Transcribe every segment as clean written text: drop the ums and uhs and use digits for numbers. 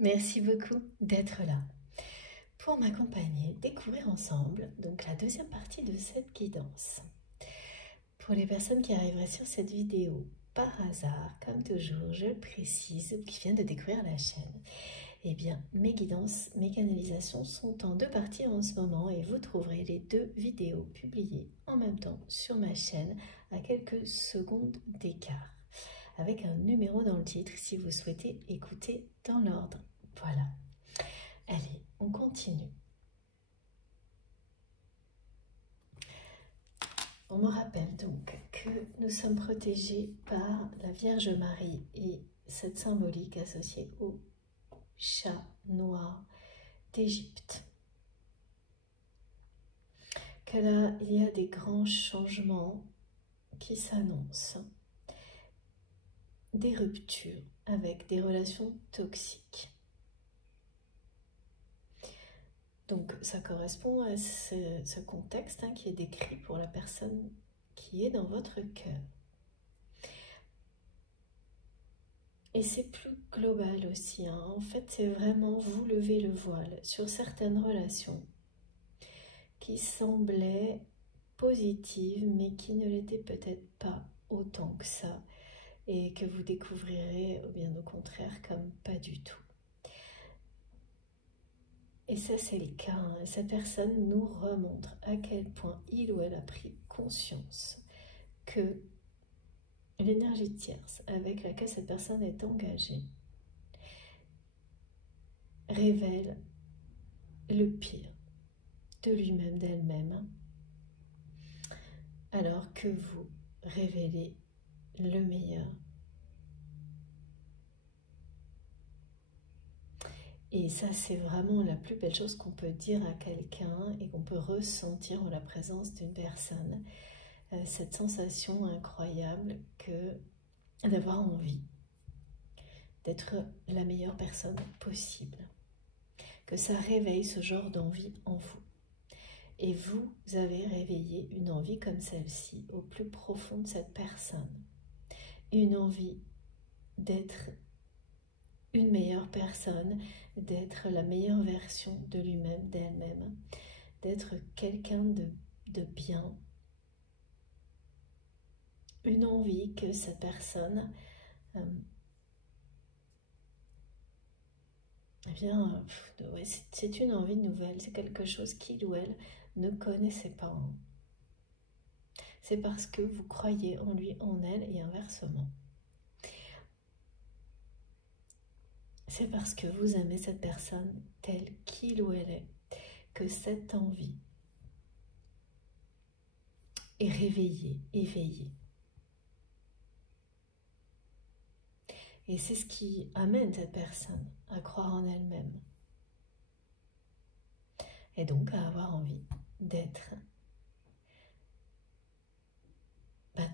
Merci beaucoup d'être là pour m'accompagner, découvrir ensemble donc la deuxième partie de cette guidance. Pour les personnes qui arriveraient sur cette vidéo par hasard, comme toujours, je le précise, qui viennent de découvrir la chaîne, eh bien, mes guidances, mes canalisations sont en deux parties en ce moment et vous trouverez les deux vidéos publiées en même temps sur ma chaîne à quelques secondes d'écart, avec un numéro dans le titre si vous souhaitez écouter dans l'ordre. Voilà. Allez, on continue. On me rappelle donc que nous sommes protégés par la Vierge Marie et cette symbolique associée au chat noir d'Égypte. Que là, il y a des grands changements qui s'annoncent, des ruptures avec des relations toxiques. Donc ça correspond à ce contexte qui est décrit pour la personne qui est dans votre cœur. Et c'est plus global aussi. En fait, c'est vraiment vous lever le voile sur certaines relations qui semblaient positives, mais qui ne l'étaient peut-être pas autant que ça, et que vous découvrirez, bien au contraire, comme pas du tout. Et ça, c'est le cas. Cette personne nous remontre à quel point il ou elle a pris conscience que l'énergie tierce avec laquelle cette personne est engagée révèle le pire de lui-même, d'elle-même, alors que vous révélez le meilleur. Et ça, c'est vraiment la plus belle chose qu'on peut dire à quelqu'un et qu'on peut ressentir en la présence d'une personne. Cette sensation incroyable que d'avoir envie d'être la meilleure personne possible. Que ça réveille ce genre d'envie en vous. Et vous avez réveillé une envie comme celle-ci au plus profond de cette personne. Une envie d'être une meilleure personne, d'être la meilleure version de lui-même, d'elle-même, d'être quelqu'un de bien. Une envie que cette personne eh bien, ouais, c'est une envie nouvelle, c'est quelque chose qu'il ou elle ne connaissait pas. C'est parce que vous croyez en lui, en elle et inversement. C'est parce que vous aimez cette personne telle qu'il ou elle est que cette envie est réveillée, éveillée. Et c'est ce qui amène cette personne à croire en elle-même. Et donc à avoir envie d'être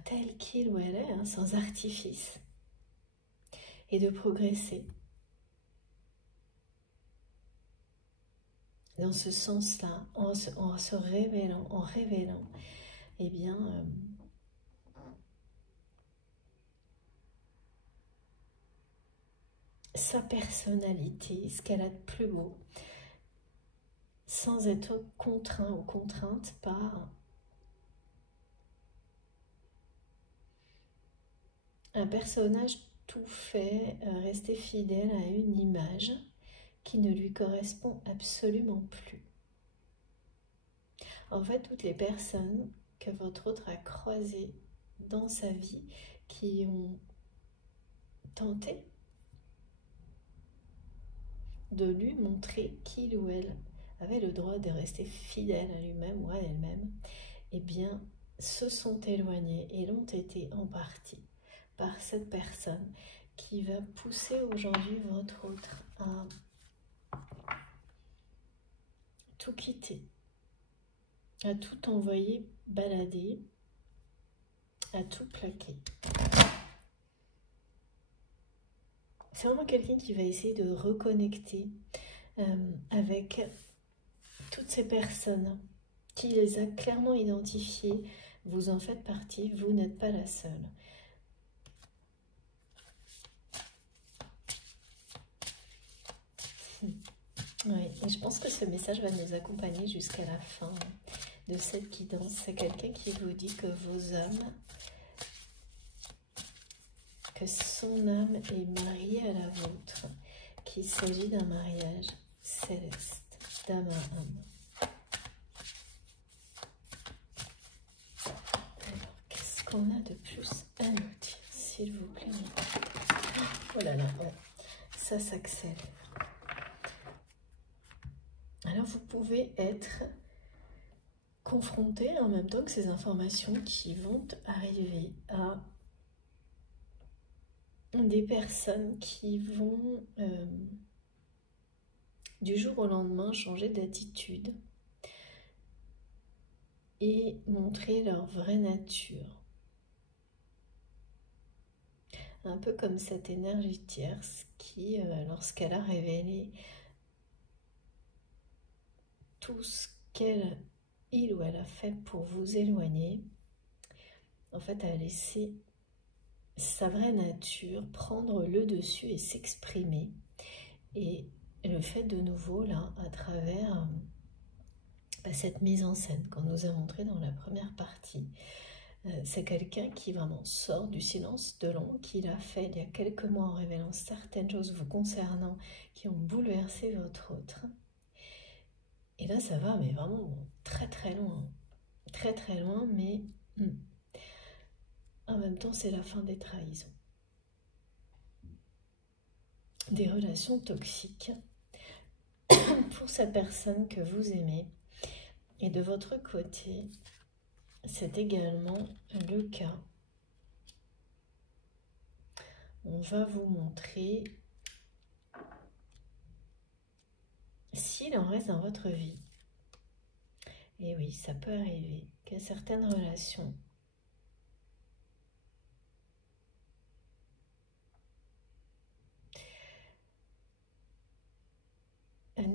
telle qu'il ou elle est, sans artifice. Et de progresser dans ce sens-là, en se révélant, eh bien, sa personnalité, ce qu'elle a de plus beau, sans être contraint ou contrainte par un personnage tout fait, rester fidèle à une image qui ne lui correspond absolument plus. En fait, toutes les personnes que votre autre a croisées dans sa vie, qui ont tenté de lui montrer qu'il ou elle avait le droit de rester fidèle à lui-même ou à elle-même, eh bien, se sont éloignées et l'ont été en partie par cette personne qui va pousser aujourd'hui votre autre à tout quitter, à tout envoyer balader, à tout plaquer. C'est vraiment quelqu'un qui va essayer de reconnecter avec toutes ces personnes, qui les a clairement identifiées. Vous en faites partie, vous n'êtes pas la seule. Oui, et je pense que ce message va nous accompagner jusqu'à la fin de cette guidance. C'est quelqu'un qui vous dit que vos âmes, que son âme est mariée à la vôtre, qu'il s'agit d'un mariage céleste, d'âme à âme. Alors, qu'est-ce qu'on a de plus à nous dire, s'il vous plaît? Oh là là, ouais, ça s'accélère. Alors, vous pouvez être confronté en même temps que ces informations qui vont arriver à des personnes qui vont du jour au lendemain changer d'attitude et montrer leur vraie nature. Un peu comme cette énergie tierce qui, lorsqu'elle a révélé tout ce il ou elle a fait pour vous éloigner, en fait, a laissé sa vraie nature prendre le dessus et s'exprimer. Et le fait de nouveau, là, à travers cette mise en scène qu'on nous a montrée dans la première partie, c'est quelqu'un qui vraiment sort du silence de l'ombre, qu'il a fait il y a quelques mois en révélant certaines choses vous concernant qui ont bouleversé votre autre. Et là, ça va, mais vraiment très très loin. Très très loin, mais en même temps, c'est la fin des trahisons. Des relations toxiques pour cette personne que vous aimez. Et de votre côté, c'est également le cas. On va vous montrer s'il en reste dans votre vie. Et oui, ça peut arriver qu'il y a certaines relations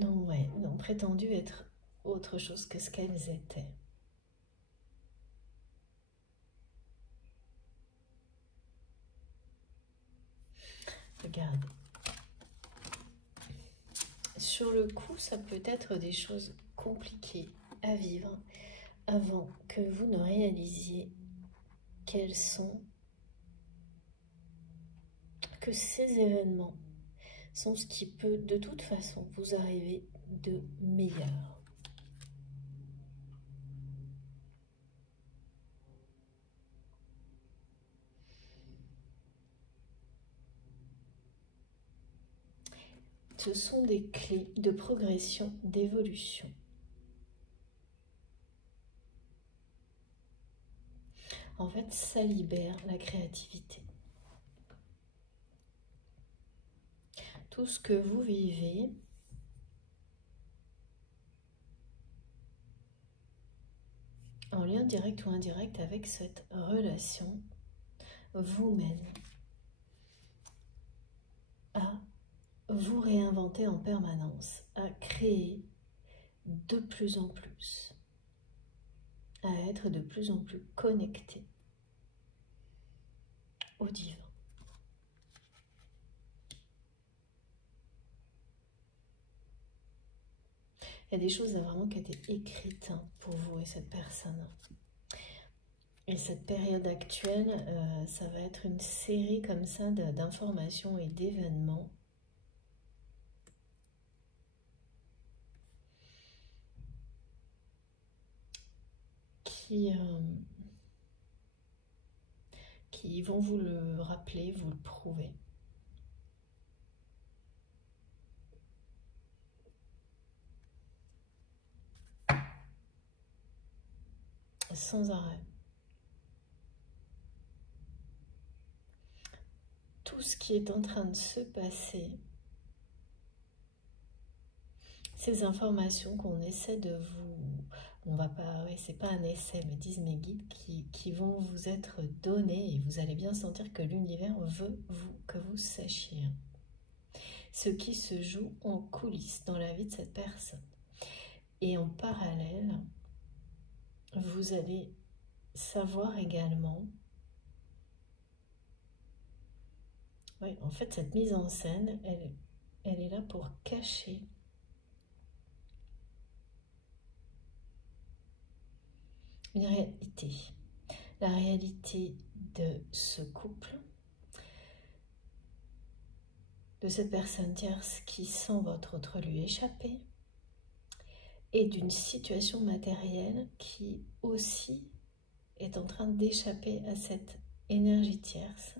n'ont prétendu être autre chose que ce qu'elles étaient. Regardez. Sur le coup, ça peut être des choses compliquées à vivre avant que vous ne réalisiez quels sont, que ces événements sont ce qui peut de toute façon vous arriver de meilleur. Ce sont des clés de progression, d'évolution. En fait, ça libère la créativité. Tout ce que vous vivez, en lien direct ou indirect avec cette relation, vous mène à vous réinventer en permanence, à créer de plus en plus, à être de plus en plus connecté au divin. Il y a des choses vraiment qui étaient écrites pour vous et cette personne. Et cette période actuelle, ça va être une série comme ça d'informations et d'événements qui vont vous le rappeler, vous le prouver. Sans arrêt. Tout ce qui est en train de se passer, ces informations qu'on essaie de vous... On va pas... Ouais, c'est pas un essai, mais disent mes guides qui vont vous être donnés et vous allez bien sentir que l'univers veut que vous sachiez ce qui se joue en coulisses dans la vie de cette personne. Et en parallèle, vous allez savoir également... Oui, en fait, cette mise en scène, elle est là pour cacher une réalité. La réalité de ce couple, de cette personne tierce qui sent votre autre lui échapper, et d'une situation matérielle qui aussi est en train d'échapper à cette énergie tierce,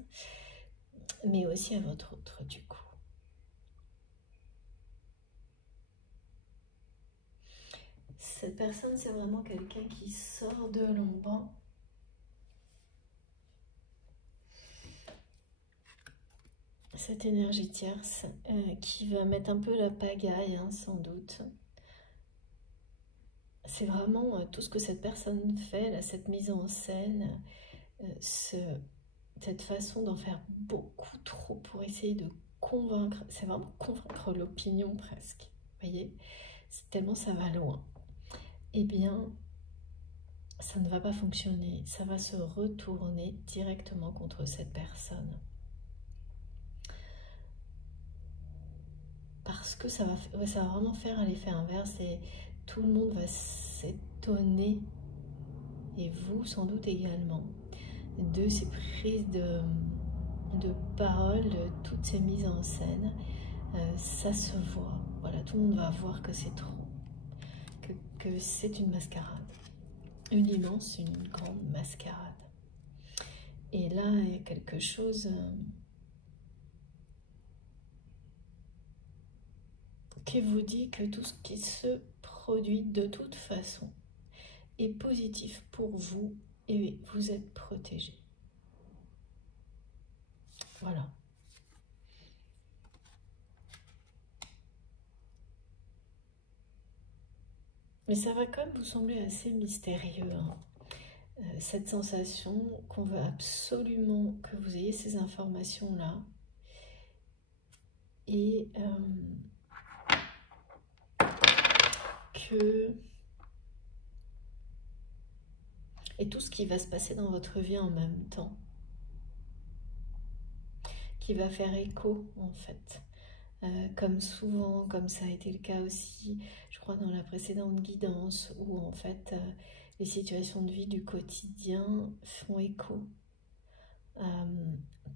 mais aussi à votre autre du coup. Cette personne, c'est vraiment quelqu'un qui sort de l'ombre. Cette énergie tierce qui va mettre un peu la pagaille, hein, sans doute. C'est vraiment tout ce que cette personne fait, là, cette mise en scène, cette façon d'en faire beaucoup trop pour essayer de convaincre, c'est vraiment convaincre l'opinion presque, vous voyez, tellement ça va loin. Eh bien, ça ne va pas fonctionner, ça va se retourner directement contre cette personne. Parce que ça va vraiment faire l'effet inverse et tout le monde va s'étonner, et vous sans doute également, de ces prises de parole, de toutes ces mises en scène. Ça se voit, voilà, tout le monde va voir que c'est trop, que c'est une mascarade, une immense, une grande mascarade. Et là, il y a quelque chose qui vous dit que tout ce qui se produit de toute façon est positif pour vous et vous êtes protégé. Voilà. Mais ça va quand même vous sembler assez mystérieux, hein. Cette sensation qu'on veut absolument que vous ayez ces informations-là. Et et tout ce qui va se passer dans votre vie en même temps, qui va faire écho en fait, comme souvent, comme ça a été le cas aussi, je crois dans la précédente guidance, où en fait les situations de vie du quotidien font écho à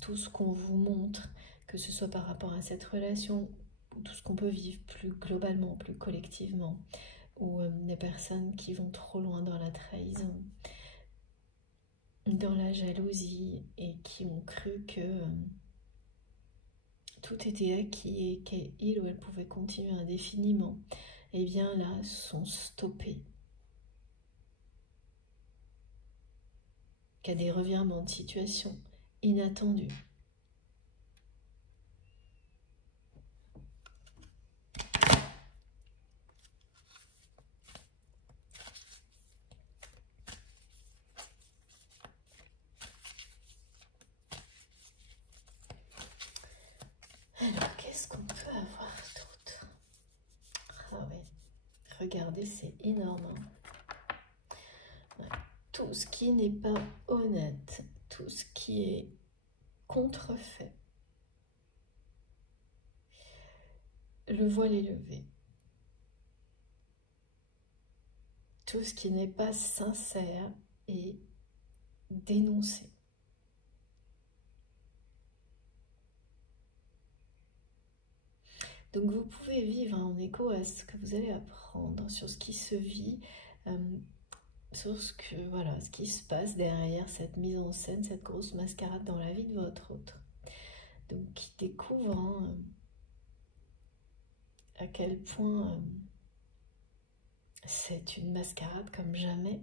tout ce qu'on vous montre, que ce soit par rapport à cette relation, ou tout ce qu'on peut vivre plus globalement, plus collectivement, ou des personnes qui vont trop loin dans la trahison, dans la jalousie, et qui ont cru que tout était acquis et qu'il ou elle pouvait continuer indéfiniment, et bien là sont stoppés. Qu'il y a des revirements de situation inattendus. Alors, qu'est-ce qu'on peut avoir d'autre? Ah oui, regardez, c'est énorme. Ouais. Tout ce qui n'est pas honnête, tout ce qui est contrefait, le voile est levé. Tout ce qui n'est pas sincère est dénoncé. Donc vous pouvez vivre en écho à ce que vous allez apprendre sur ce qui se vit, sur ce qui se passe derrière cette mise en scène, cette grosse mascarade dans la vie de votre autre. Donc qui découvre à quel point c'est une mascarade comme jamais.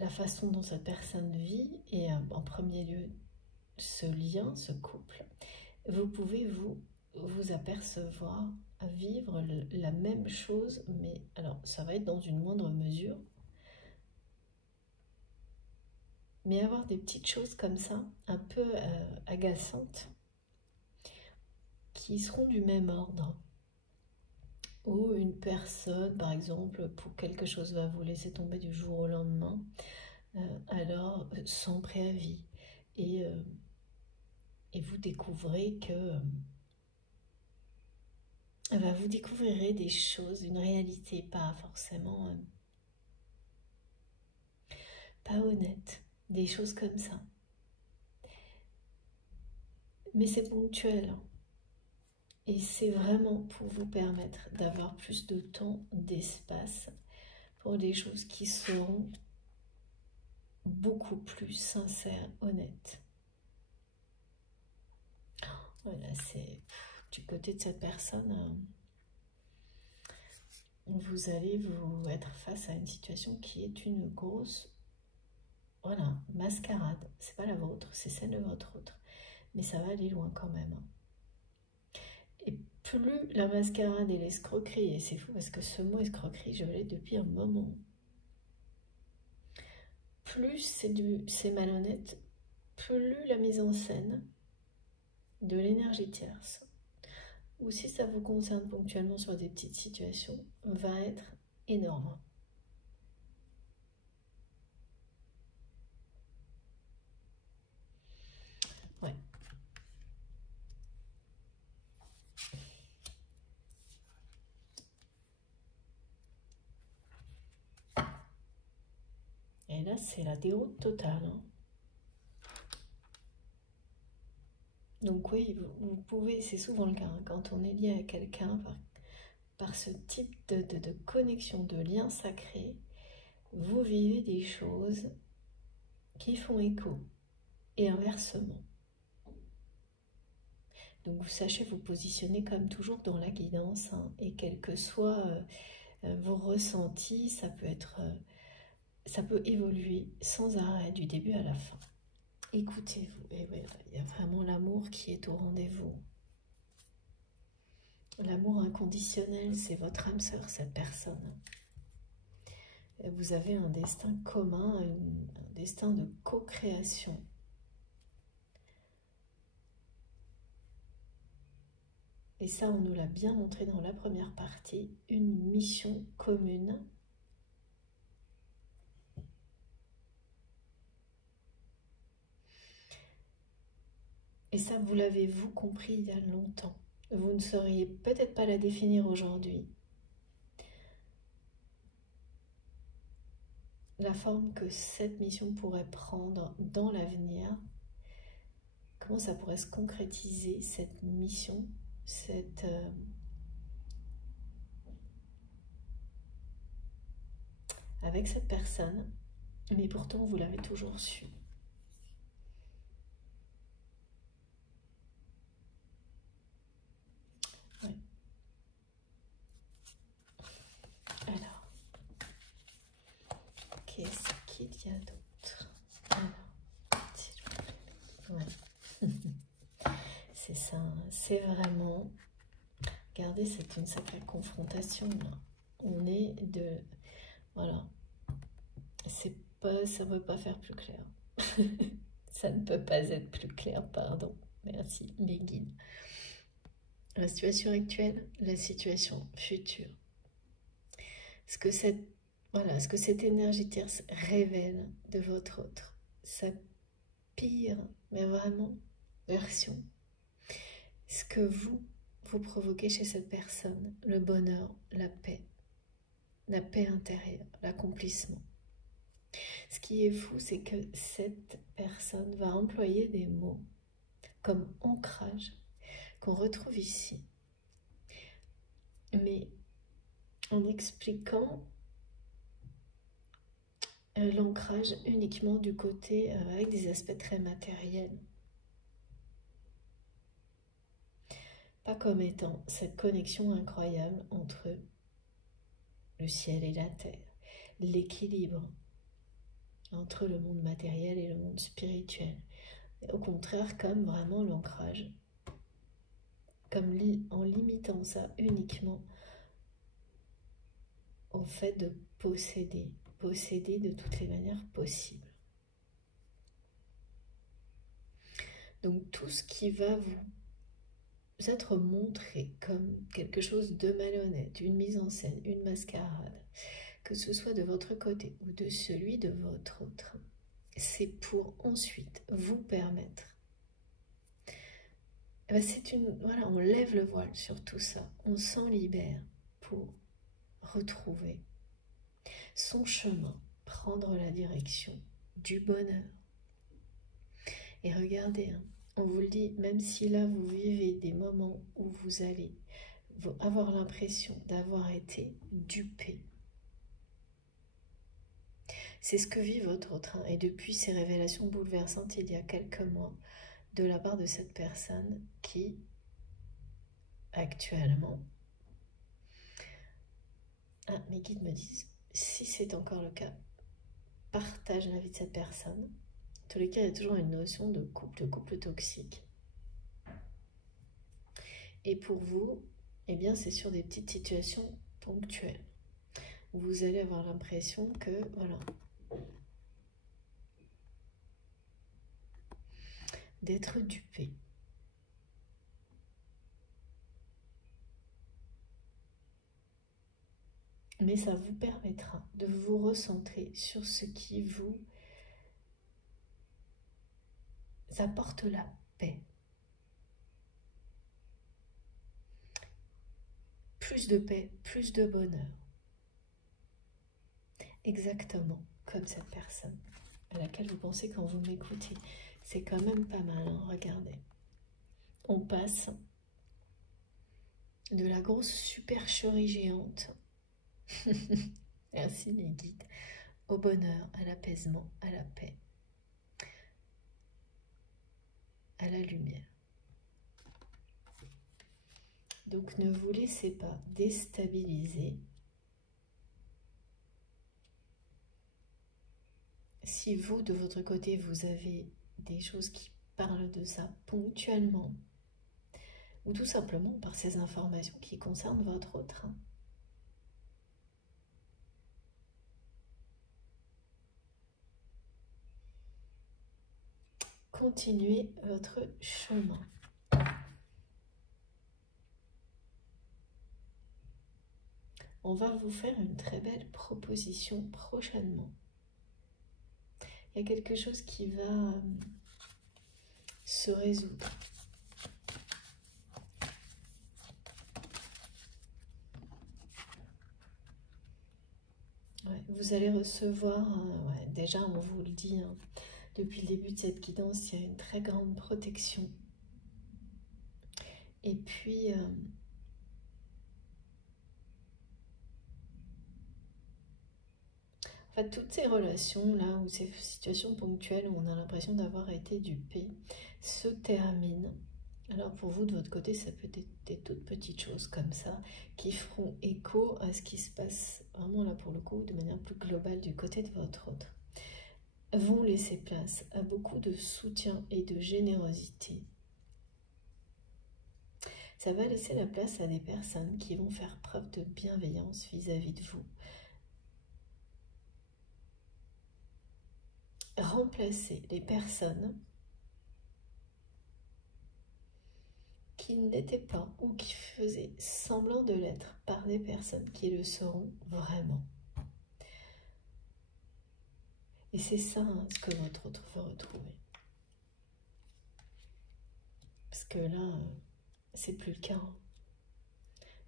La façon dont cette personne vit et en premier lieu ce lien, ce couple, vous pouvez vous apercevoir à vivre la même chose, mais alors ça va être dans une moindre mesure, mais avoir des petites choses comme ça, un peu agaçantes, qui seront du même ordre. Ou une personne, par exemple, pour quelque chose va vous laisser tomber du jour au lendemain, alors sans préavis. Et vous découvrez que vous découvrirez des choses, une réalité pas forcément pas honnête, des choses comme ça. Mais c'est ponctuel. Et c'est vraiment pour vous permettre d'avoir plus de temps, d'espace pour des choses qui seront beaucoup plus sincères, honnêtes. Voilà, c'est du côté de cette personne, vous allez vous être face à une situation qui est une grosse, voilà, mascarade. C'est pas la vôtre, c'est celle de votre autre. Mais ça va aller loin quand même. Et plus la mascarade et l'escroquerie, et c'est fou parce que ce mot escroquerie, je l'ai depuis un moment, plus c'est malhonnête, plus la mise en scène de l'énergie tierce, ou si ça vous concerne ponctuellement sur des petites situations, va être énorme. Ouais. Et là, c'est la déroute totale. Hein. Donc oui, vous pouvez, c'est souvent le cas, hein, quand on est lié à quelqu'un, par ce type de connexion, de lien sacré, vous vivez des choses qui font écho, et inversement. Donc vous sachez vous positionner comme toujours dans la guidance, hein, et quels que soient vos ressentis, ça peut évoluer sans arrêt du début à la fin. Écoutez-vous, et ouais, il y a vraiment l'amour qui est au rendez-vous. L'amour inconditionnel, c'est votre âme sœur, cette personne. Vous avez un destin commun, un destin de co-création. Et ça, on nous l'a bien montré dans la première partie, une mission commune. Et ça, vous l'avez, vous, compris il y a longtemps. Vous ne sauriez peut-être pas la définir aujourd'hui. La forme que cette mission pourrait prendre dans l'avenir, comment ça pourrait se concrétiser, cette mission, avec cette personne, mais pourtant vous l'avez toujours su. Ouais. Alors, qu'est-ce qu'il y a d'autre? Alors, s'il vous plaît. Ouais. C'est ça, c'est vraiment... Regardez, c'est une sacrée confrontation, là. On est de... Voilà. C'est pas... Ça ne peut pas faire plus clair. Ça ne peut pas être plus clair, pardon. Merci, mes guides. La situation actuelle, la situation future. Ce que cette énergie tierce révèle de votre autre, sa pire, mais vraiment, version. Ce que vous provoquez chez cette personne, le bonheur, la paix intérieure, l'accomplissement. Ce qui est fou, c'est que cette personne va employer des mots comme ancrage, qu'on retrouve ici, mais en expliquant l'ancrage uniquement du côté avec des aspects très matériels. Pas comme étant cette connexion incroyable entre le ciel et la terre, l'équilibre entre le monde matériel et le monde spirituel. Au contraire, comme vraiment l'ancrage, comme en limitant ça uniquement au fait de posséder de toutes les manières possibles. Donc tout ce qui va vous être montré comme quelque chose de malhonnête, une mise en scène, une mascarade, que ce soit de votre côté ou de celui de votre autre, c'est pour ensuite vous permettre eh ben c'est voilà, on lève le voile sur tout ça, on s'en libère pour retrouver son chemin, prendre la direction du bonheur. Et regardez, hein, on vous le dit, même si là vous vivez des moments où vous allez avoir l'impression d'avoir été dupé, c'est ce que vit votre train. Et depuis ces révélations bouleversantes il y a quelques mois, de la part de cette personne qui, actuellement, mes guides me disent, si c'est encore le cas, partage la vie de cette personne. En tous les cas, il y a toujours une notion de couple toxique. Et pour vous, eh bien, c'est sur des petites situations ponctuelles. Vous allez avoir l'impression que, voilà, d'être dupé. Mais ça vous permettra de vous recentrer sur ce qui vous apporte la paix. Plus de paix, plus de bonheur. Exactement comme cette personne à laquelle vous pensez quand vous m'écoutez. C'est quand même pas mal, hein, regardez. On passe de la grosse supercherie géante, merci mes guides, au bonheur, à l'apaisement, à la paix, à la lumière. Donc ne vous laissez pas déstabiliser. Si vous, de votre côté, vous avez des choses qui parlent de ça ponctuellement, ou tout simplement par ces informations qui concernent votre train, continuez votre chemin. On va vous faire une très belle proposition prochainement. Il y a quelque chose qui va se résoudre. Ouais, vous allez recevoir, déjà on vous le dit, hein, depuis le début de cette guidance, il y a une très grande protection. Et puis, en fait, toutes ces relations là, ou ces situations ponctuelles où on a l'impression d'avoir été dupé, se terminent. Alors pour vous, de votre côté, ça peut être des toutes petites choses comme ça, qui feront écho à ce qui se passe vraiment là pour le coup, de manière plus globale du côté de votre autre. Vont laisser place à beaucoup de soutien et de générosité. Ça va laisser la place à des personnes qui vont faire preuve de bienveillance vis-à-vis de vous. Remplacer les personnes qui n'étaient pas ou qui faisaient semblant de l'être par des personnes qui le seront vraiment. Et c'est ça, hein, ce que votre autre veut retrouver. Parce que là, c'est plus le cas.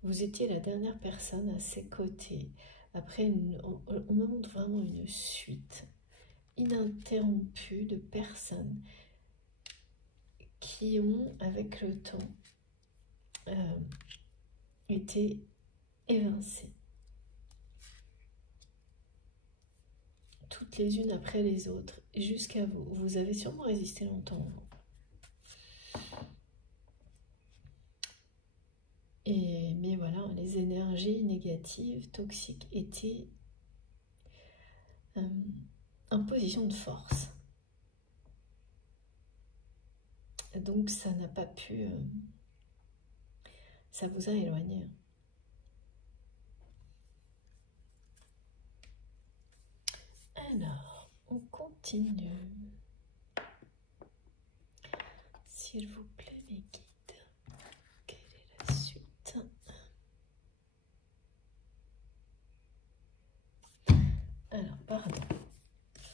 Vous étiez la dernière personne à ses côtés. Après, on me montre vraiment une suite ininterrompue de personnes qui ont, avec le temps, été évincées. Toutes les unes après les autres, jusqu'à vous. Vous avez sûrement résisté longtemps. Mais voilà, les énergies négatives, toxiques, étaient en position de force. Donc ça n'a pas pu... ça vous a éloigné. Alors, on continue. S'il vous plaît, mes guides, quelle est la suite? Alors, pardon.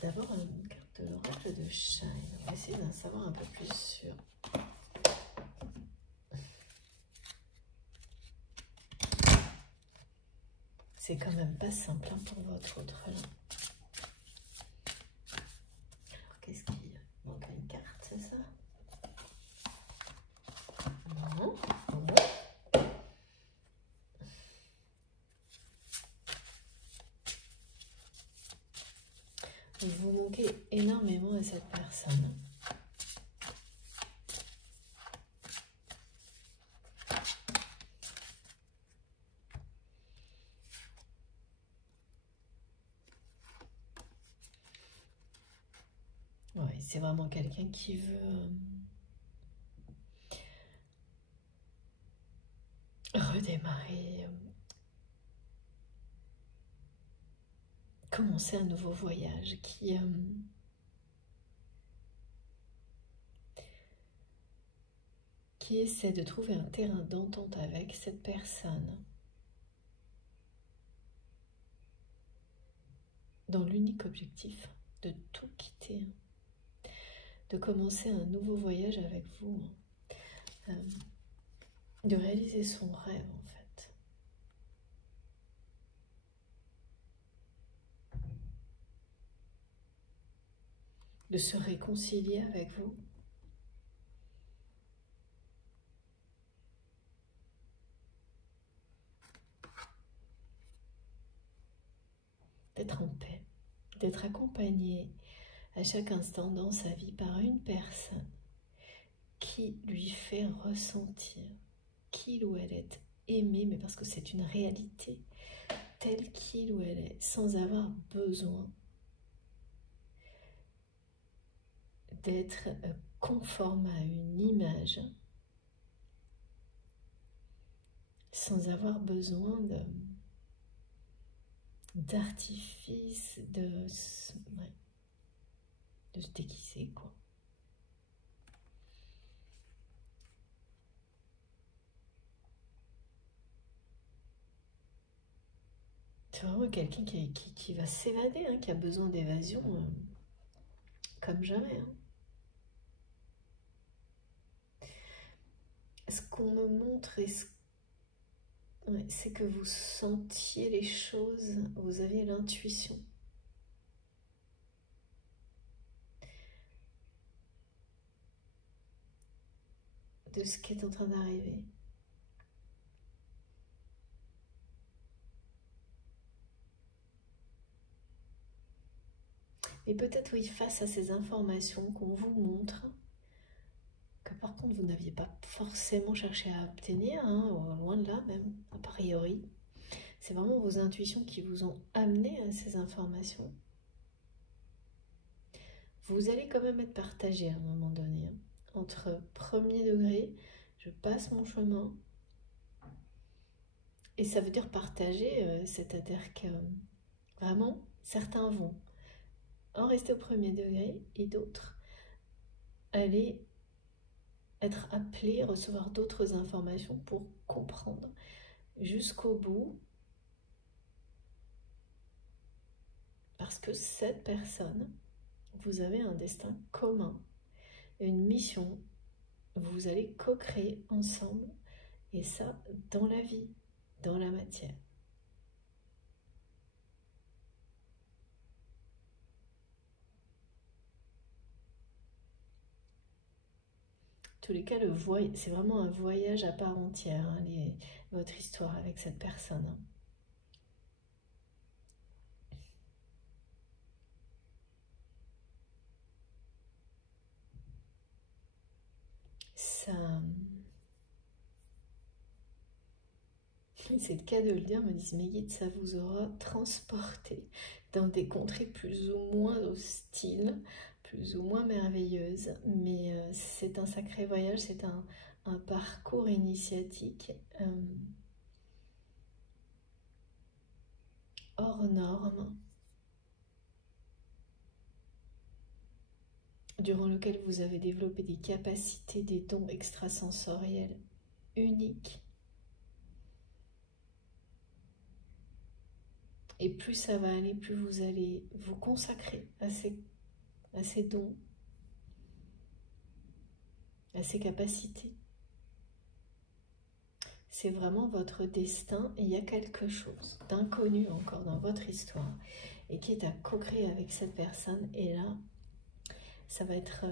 D'abord, une carte de l'oracle de Shine. On va essayer d'en savoir un peu plus sur C'est quand même pas simple hein, pour votre autre là. Alors, qu'est-ce qu'il manque une carte, c'est ça? Non. Vous manquez énormément à cette personne. Ouais, c'est vraiment quelqu'un qui veut redémarrer, commencer un nouveau voyage, qui essaie de trouver un terrain d'entente avec cette personne dans l'unique objectif de tout quitter, de commencer un nouveau voyage avec vous, de réaliser son rêve en fait. De se réconcilier avec vous. D'être en paix, d'être accompagné à chaque instant dans sa vie par une personne qui lui fait ressentir qu'il ou elle est aimé, mais parce que c'est une réalité telle qu'il ou elle est, sans avoir besoin d'être conforme à une image, sans avoir besoin d'artifice, de se déguiser, quoi. C'est vraiment quelqu'un qui va s'évader, hein, qui a besoin d'évasion comme jamais. Hein. Ce qu'on me montre, c'est que vous sentiez les choses, vous aviez l'intuition. De ce qui est en train d'arriver. Et peut-être, oui, face à ces informations qu'on vous montre, que par contre vous n'aviez pas forcément cherché à obtenir, hein, loin de là même, a priori. C'est vraiment vos intuitions qui vous ont amené à ces informations. Vous allez quand même être partagé à un moment donné, hein, entre premier degré, je passe mon chemin, et ça veut dire partager, c'est-à-dire que vraiment, certains vont en rester au premier degré et d'autres aller être appelés, recevoir d'autres informations pour comprendre jusqu'au bout, parce que cette personne, vous avez un destin commun, une mission, vous allez co-créer ensemble, et ça dans la vie, dans la matière. En tous les cas, c'est vraiment un voyage à part entière, hein, votre histoire avec cette personne. Hein. Ça... C'est le cas de le dire, me disent mes guides, ça vous aura transporté dans des contrées plus ou moins hostiles, plus ou moins merveilleuses, mais c'est un sacré voyage, c'est un parcours initiatique hors norme, durant lequel vous avez développé des capacités, des dons extrasensoriels uniques. Et plus ça va aller, plus vous allez vous consacrer à ces dons, à ces capacités. c'est vraiment votre destin et il y a quelque chose d'inconnu encore dans votre histoire et qui est à co-créer avec cette personne. Et là, ça va être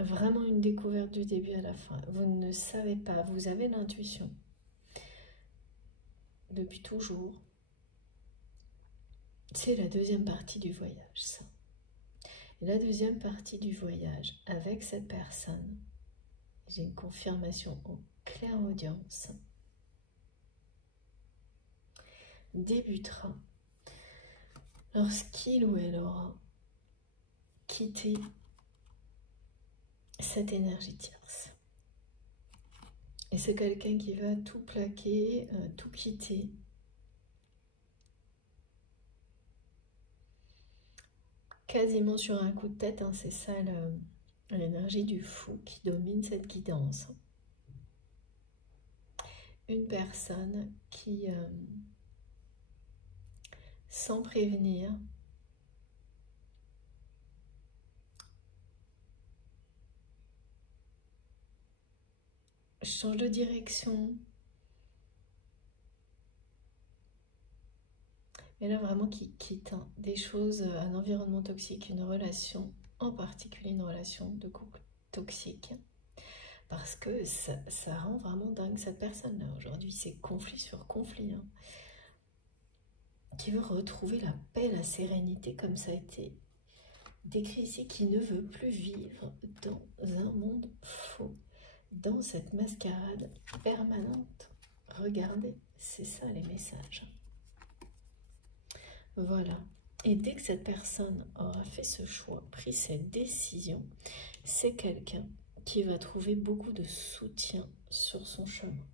vraiment une découverte du début à la fin. Vous ne savez pas, vous avez l'intuition depuis toujours. C'est la deuxième partie du voyage, ça. Et la deuxième partie du voyage avec cette personne, j'ai une confirmation en clairaudience, débutera lorsqu'il ou elle aura quitté cette énergie tierce. Et c'est quelqu'un qui va tout plaquer, tout quitter. Quasiment sur un coup de tête, hein, c'est ça l'énergie du fou qui domine cette guidance. Une personne qui, sans prévenir, change de direction. Et là, vraiment, qui quitte des choses, un environnement toxique, une relation, en particulier une relation de couple toxique. Parce que ça rend vraiment dingue cette personne-là. Aujourd'hui, c'est conflit sur conflit. Hein, qui veut retrouver la paix, la sérénité, comme ça a été décrit ici, qui ne veut plus vivre dans un monde faux, dans cette mascarade permanente. Regardez, c'est ça les messages. Voilà. Et dès que cette personne aura fait ce choix, pris cette décision, c'est quelqu'un qui va trouver beaucoup de soutien sur son chemin.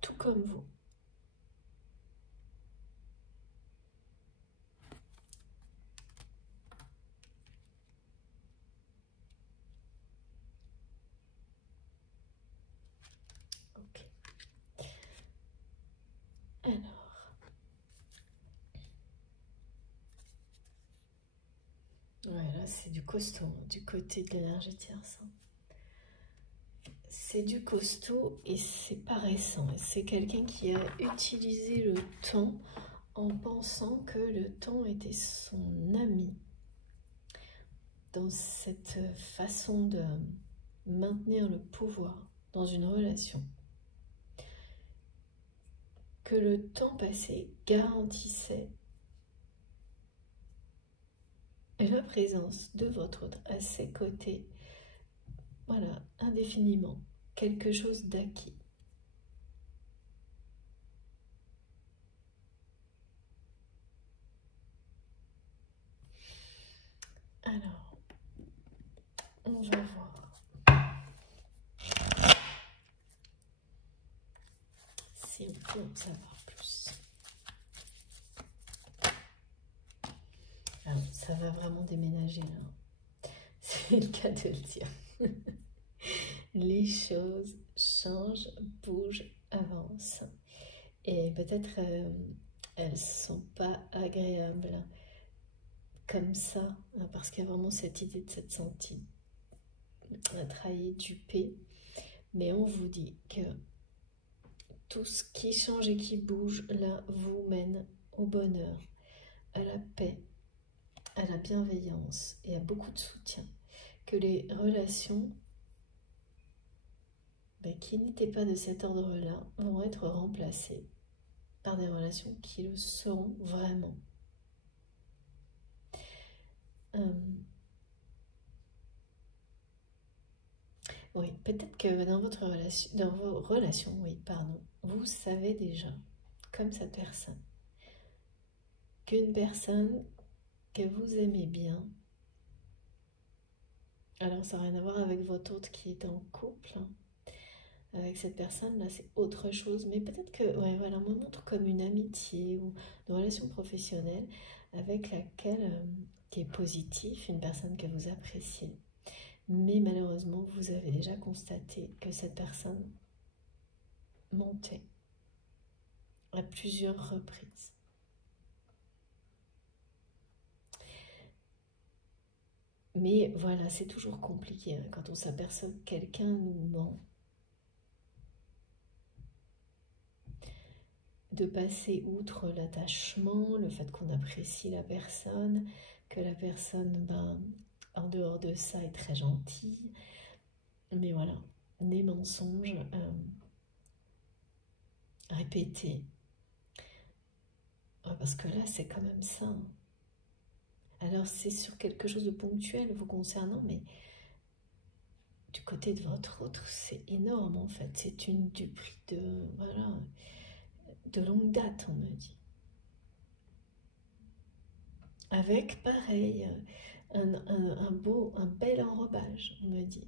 Tout comme vous. Ok. Alors. Ouais, là, c'est du costaud, hein, du côté de l'énergie tierce. Hein. C'est du costaud et c'est pas récent. C'est quelqu'un qui a utilisé le temps en pensant que le temps était son ami. Dans cette façon de maintenir le pouvoir dans une relation. Que le temps passé garantissait la présence de votre autre à ses côtés. Voilà, indéfiniment. Quelque chose d'acquis. Alors, on va voir si on peut en savoir plus. Alors, ça va vraiment déménager là. C'est le cas de le dire. Les choses changent, bougent, avancent. Et peut-être elles ne sont pas agréables comme ça, parce qu'il y a vraiment cette idée de cette sentie trahi, dupé. Mais on vous dit que tout ce qui change et qui bouge, là, vous mène au bonheur, à la paix, à la bienveillance et à beaucoup de soutien. Que les relations qui n'étaient pas de cet ordre-là vont être remplacées par des relations qui le seront vraiment. Oui, peut-être que dans votre relation, dans vos relations, oui, pardon, vous savez déjà, comme cette personne, qu'une personne que vous aimez bien, alors ça n'a rien à voir avec votre autre qui est en couple, hein, avec cette personne-là, c'est autre chose, mais peut-être que, ouais, voilà, on me montre comme une amitié ou une relation professionnelle avec laquelle, qui est positive, une personne que vous appréciez. Mais malheureusement, vous avez déjà constaté que cette personne mentait à plusieurs reprises. Mais voilà, c'est toujours compliqué hein, quand on s'aperçoit que quelqu'un nous ment. De passer outre l'attachement, le fait qu'on apprécie la personne, que la personne, ben, en dehors de ça, est très gentille. Mais voilà, des mensonges répétés. Parce que là, c'est quand même ça. Alors, c'est sur quelque chose de ponctuel vous concernant, mais du côté de votre autre, c'est énorme en fait. C'est une duperie de, voilà, de longue date, on me dit. Avec, pareil, un bel enrobage, on me dit.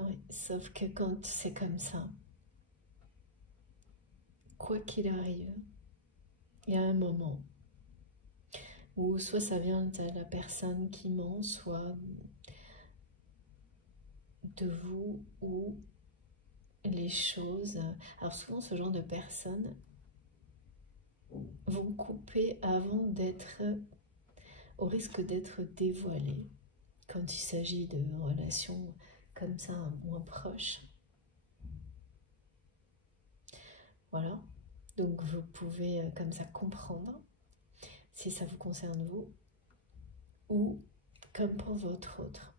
Oui, sauf que quand c'est comme ça, quoi qu'il arrive, il y a un moment où soit ça vient de la personne qui ment, soit de vous, ou les choses. Alors souvent, ce genre de personnes vont couper avant d'être, au risque d'être dévoilées. Quand il s'agit de relations comme ça, moins proches. Voilà. Donc vous pouvez comme ça comprendre si ça vous concerne vous, ou comme pour votre autre,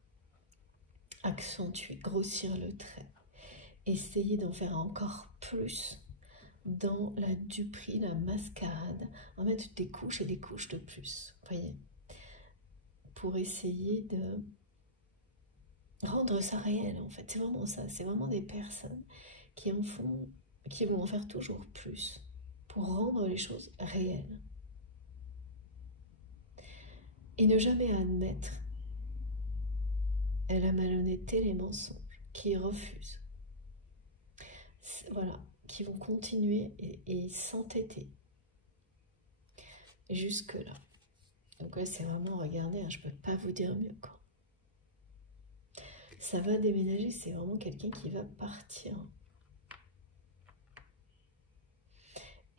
accentuer, grossir le trait, essayer d'en faire encore plus dans la duperie, la mascarade, en mettre des couches et des couches de plus, voyez, pour essayer de rendre ça réel en fait. C'est vraiment ça, c'est vraiment des personnes qui en font, qui vont en faire toujours plus pour rendre les choses réelles. Et ne jamais admettre la malhonnêteté, les mensonges, qui refusent. Voilà, qui vont continuer et s'entêter jusque-là. Donc ouais, c'est vraiment, regardez, hein, je peux pas vous dire mieux quoi. Ça va déménager, c'est vraiment quelqu'un qui va partir.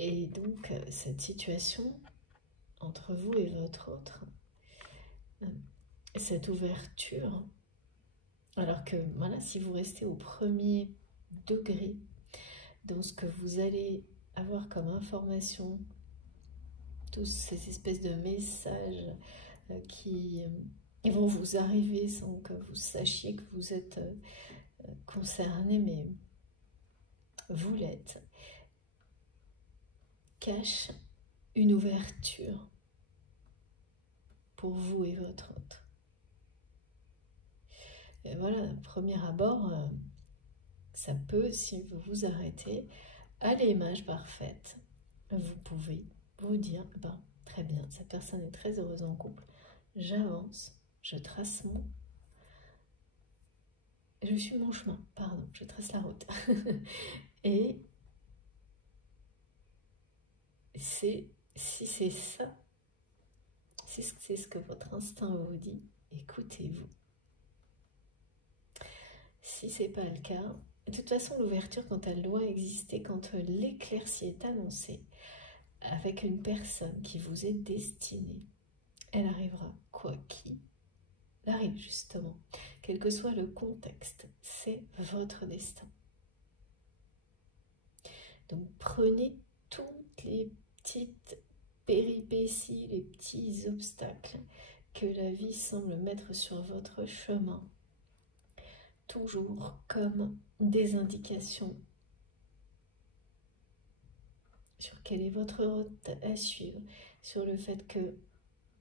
Et donc, cette situation entre vous et votre autre, cette ouverture, alors que voilà, si vous restez au premier degré dans ce que vous allez avoir comme information, tous ces espèces de messages qui vont vous arriver sans que vous sachiez que vous êtes concerné, mais vous l'êtes, cache une ouverture pour vous et votre autre. Et voilà, premier abord, ça peut, si vous vous arrêtez à l'image parfaite, vous pouvez vous dire, ben, très bien, cette personne est très heureuse en couple, j'avance, je trace je suis mon chemin, pardon, je trace la route. Et si c'est ça, si c'est ce que votre instinct vous dit, écoutez-vous. Si c'est pas le cas, de toute façon l'ouverture quand elle doit exister, quand l'éclaircie est annoncée avec une personne qui vous est destinée, elle arrivera quoi qu'il arrive justement, quel que soit le contexte, c'est votre destin. Donc prenez toutes les petites péripéties, les petits obstacles que la vie semble mettre sur votre chemin, toujours comme des indications sur quelle est votre route à suivre, sur le fait que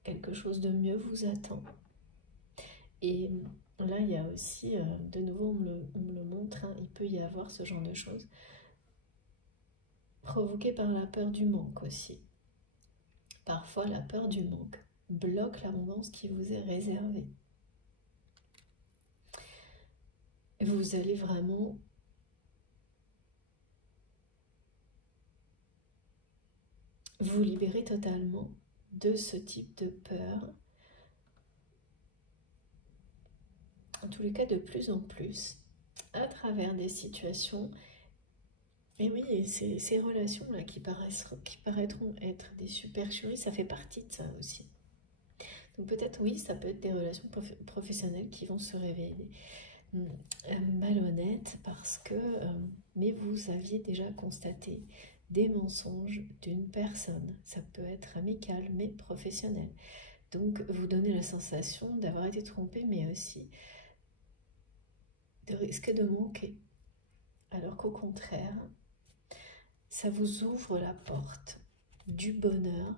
quelque chose de mieux vous attend. Et là, il y a aussi, de nouveau, on me le montre, hein, il peut y avoir ce genre de choses, provoquées par la peur du manque aussi. Parfois, la peur du manque bloque l'abondance qui vous est réservée. Vous allez vraiment vous libérer totalement de ce type de peur. En tous les cas, de plus en plus, à travers des situations Et oui, et ces relations-là qui paraîtront être des supercheries, ça fait partie de ça aussi. Donc peut-être oui, ça peut être des relations professionnelles qui vont se révéler malhonnêtes parce que, mais vous aviez déjà constaté des mensonges d'une personne. Ça peut être amical mais professionnel. Donc vous donnez la sensation d'avoir été trompé, mais aussi de risquer de manquer. Alors qu'au contraire, ça vous ouvre la porte du bonheur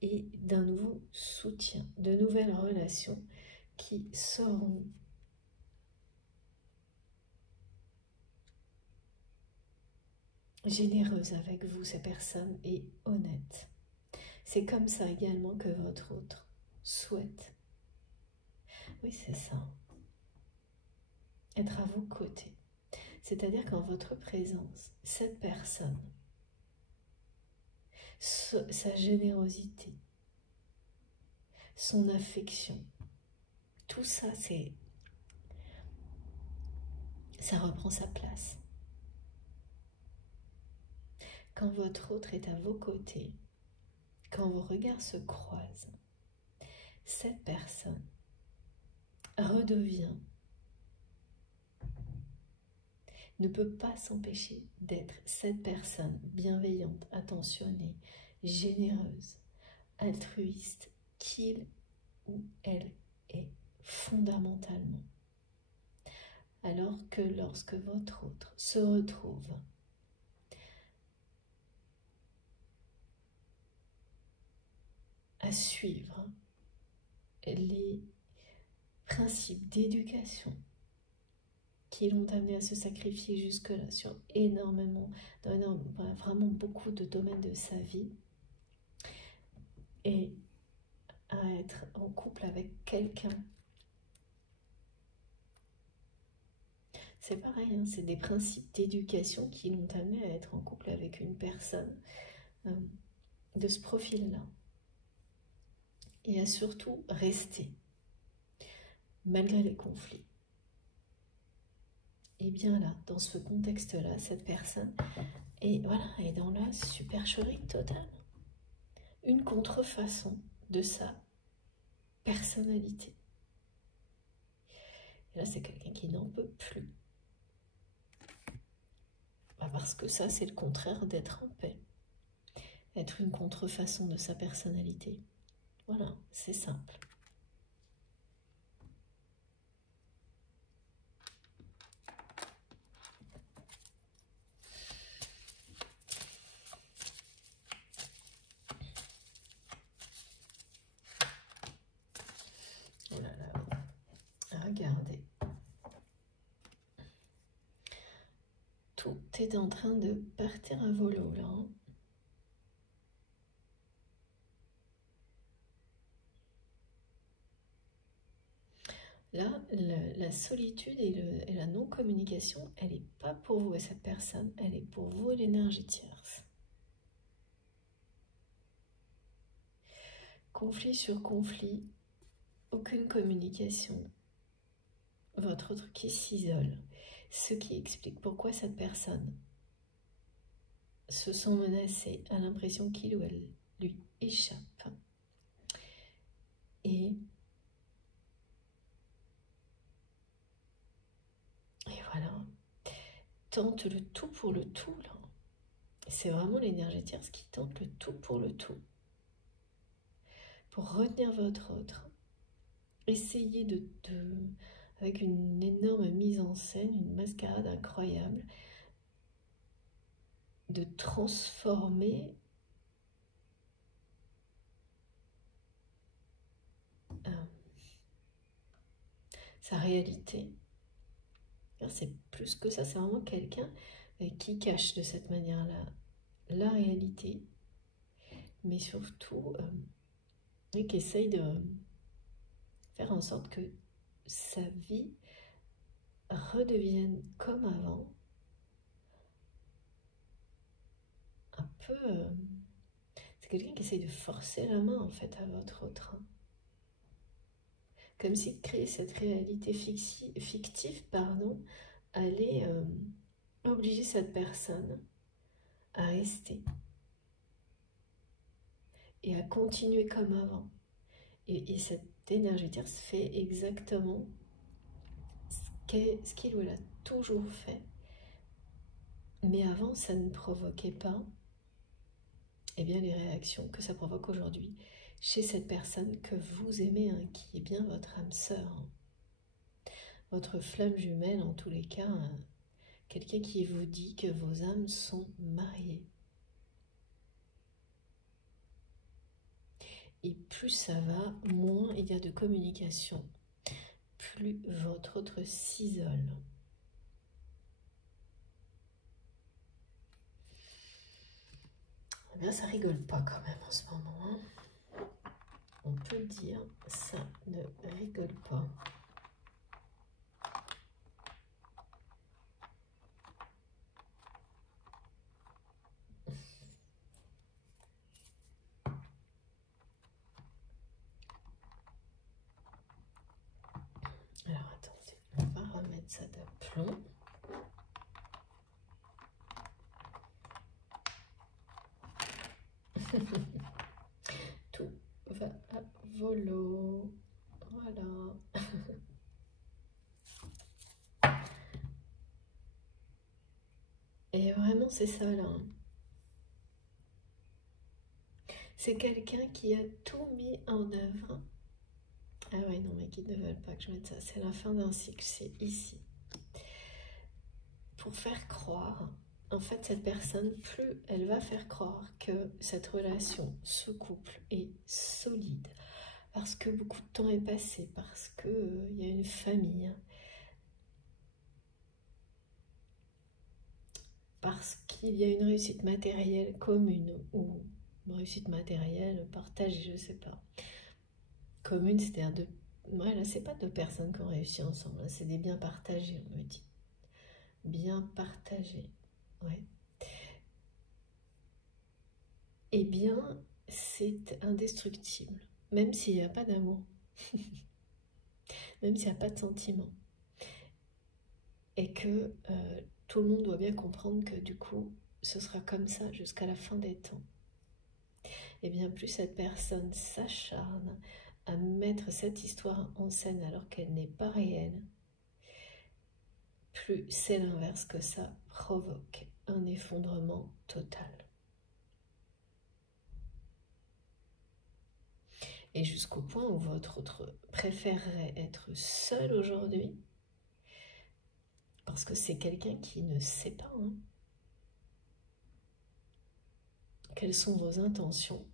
et d'un nouveau soutien, de nouvelles relations qui seront généreuses avec vous, ces personnes, et honnêtes. C'est comme ça également que votre autre souhaite. Oui, c'est ça. Être à vos côtés. C'est-à-dire qu'en votre présence, cette personne, sa générosité, son affection, tout ça, ça reprend sa place. Quand votre autre est à vos côtés, quand vos regards se croisent, cette personne redevient, ne peut pas s'empêcher d'être cette personne bienveillante, attentionnée, généreuse, altruiste qu'il ou elle est fondamentalement. Alors que lorsque votre autre se retrouve à suivre les principes d'éducation qui l'ont amené à se sacrifier jusque-là sur vraiment beaucoup de domaines de sa vie, et à être en couple avec quelqu'un. C'est pareil, hein, c'est des principes d'éducation qui l'ont amené à être en couple avec une personne de ce profil-là. Et à surtout rester, malgré les conflits. Et bien là, dans ce contexte-là, cette personne est dans la supercherie totale. Une contrefaçon de sa personnalité. Et là, c'est quelqu'un qui n'en peut plus. Parce que ça, c'est le contraire d'être en paix. Être une contrefaçon de sa personnalité. Voilà, c'est simple. Oh là là, regardez. Tout est en train de partir à volo là. Hein. Là, la solitude et la non-communication, elle n'est pas pour vous et cette personne, elle est pour vous et l'énergie tierce. Conflit sur conflit, aucune communication. Votre autre qui s'isole, ce qui explique pourquoi cette personne se sent menacée, a l'impression qu'il ou elle lui échappe. Et voilà, tente le tout pour le tout là. C'est vraiment l'énergie tierce qui tente le tout pour le tout. Pour retenir votre autre, essayez avec une énorme mise en scène, une mascarade incroyable, de transformer sa réalité. C'est plus que ça, c'est vraiment quelqu'un qui cache de cette manière-là la réalité, mais surtout qui essaye de faire en sorte que sa vie redevienne comme avant, un peu... c'est quelqu'un qui essaye de forcer la main en fait à votre autre. Comme si créer cette réalité fictive, allait obliger cette personne à rester et à continuer comme avant. Et cette énergie tierce fait exactement ce qu'il ou elle a toujours fait. Mais avant, ça ne provoquait pas bien, les réactions que ça provoque aujourd'hui chez cette personne que vous aimez, hein, qui est bien votre âme sœur, hein. Votre flamme jumelle, en tous les cas, hein, quelqu'un qui vous dit que vos âmes sont mariées. Et plus ça va, moins il y a de communication, plus votre autre s'isole. Eh bien, ça rigole pas quand même en ce moment, hein. On peut dire, ça ne rigole pas. Alors attendez, on va remettre ça d'aplomb. Tout va à volo. Voilà. Et vraiment, c'est ça là. C'est quelqu'un qui a tout mis en œuvre. Ah oui, non, mes guides ne veulent pas que je mette ça. C'est la fin d'un cycle, c'est ici. Pour faire croire, en fait, cette personne, plus elle va faire croire que cette relation, ce couple est solide, parce que beaucoup de temps est passé, parce qu'il y a une famille, parce qu'il y a une réussite matérielle commune, ou une réussite matérielle partagée, je ne sais pas. Commune, c'est-à-dire deux... Ouais, là, c'est pas deux personnes qui ont réussi ensemble, c'est des biens partagés, on me dit. Bien partagés, ouais. Eh bien, c'est indestructible, même s'il n'y a pas d'amour, même s'il n'y a pas de sentiment. Et que tout le monde doit bien comprendre que du coup, ce sera comme ça jusqu'à la fin des temps. Et bien, plus cette personne s'acharne à mettre cette histoire en scène alors qu'elle n'est pas réelle, plus c'est l'inverse que ça provoque un effondrement total. Et jusqu'au point où votre autre préférerait être seul aujourd'hui, parce que c'est quelqu'un qui ne sait pas, hein, quelles sont vos intentions,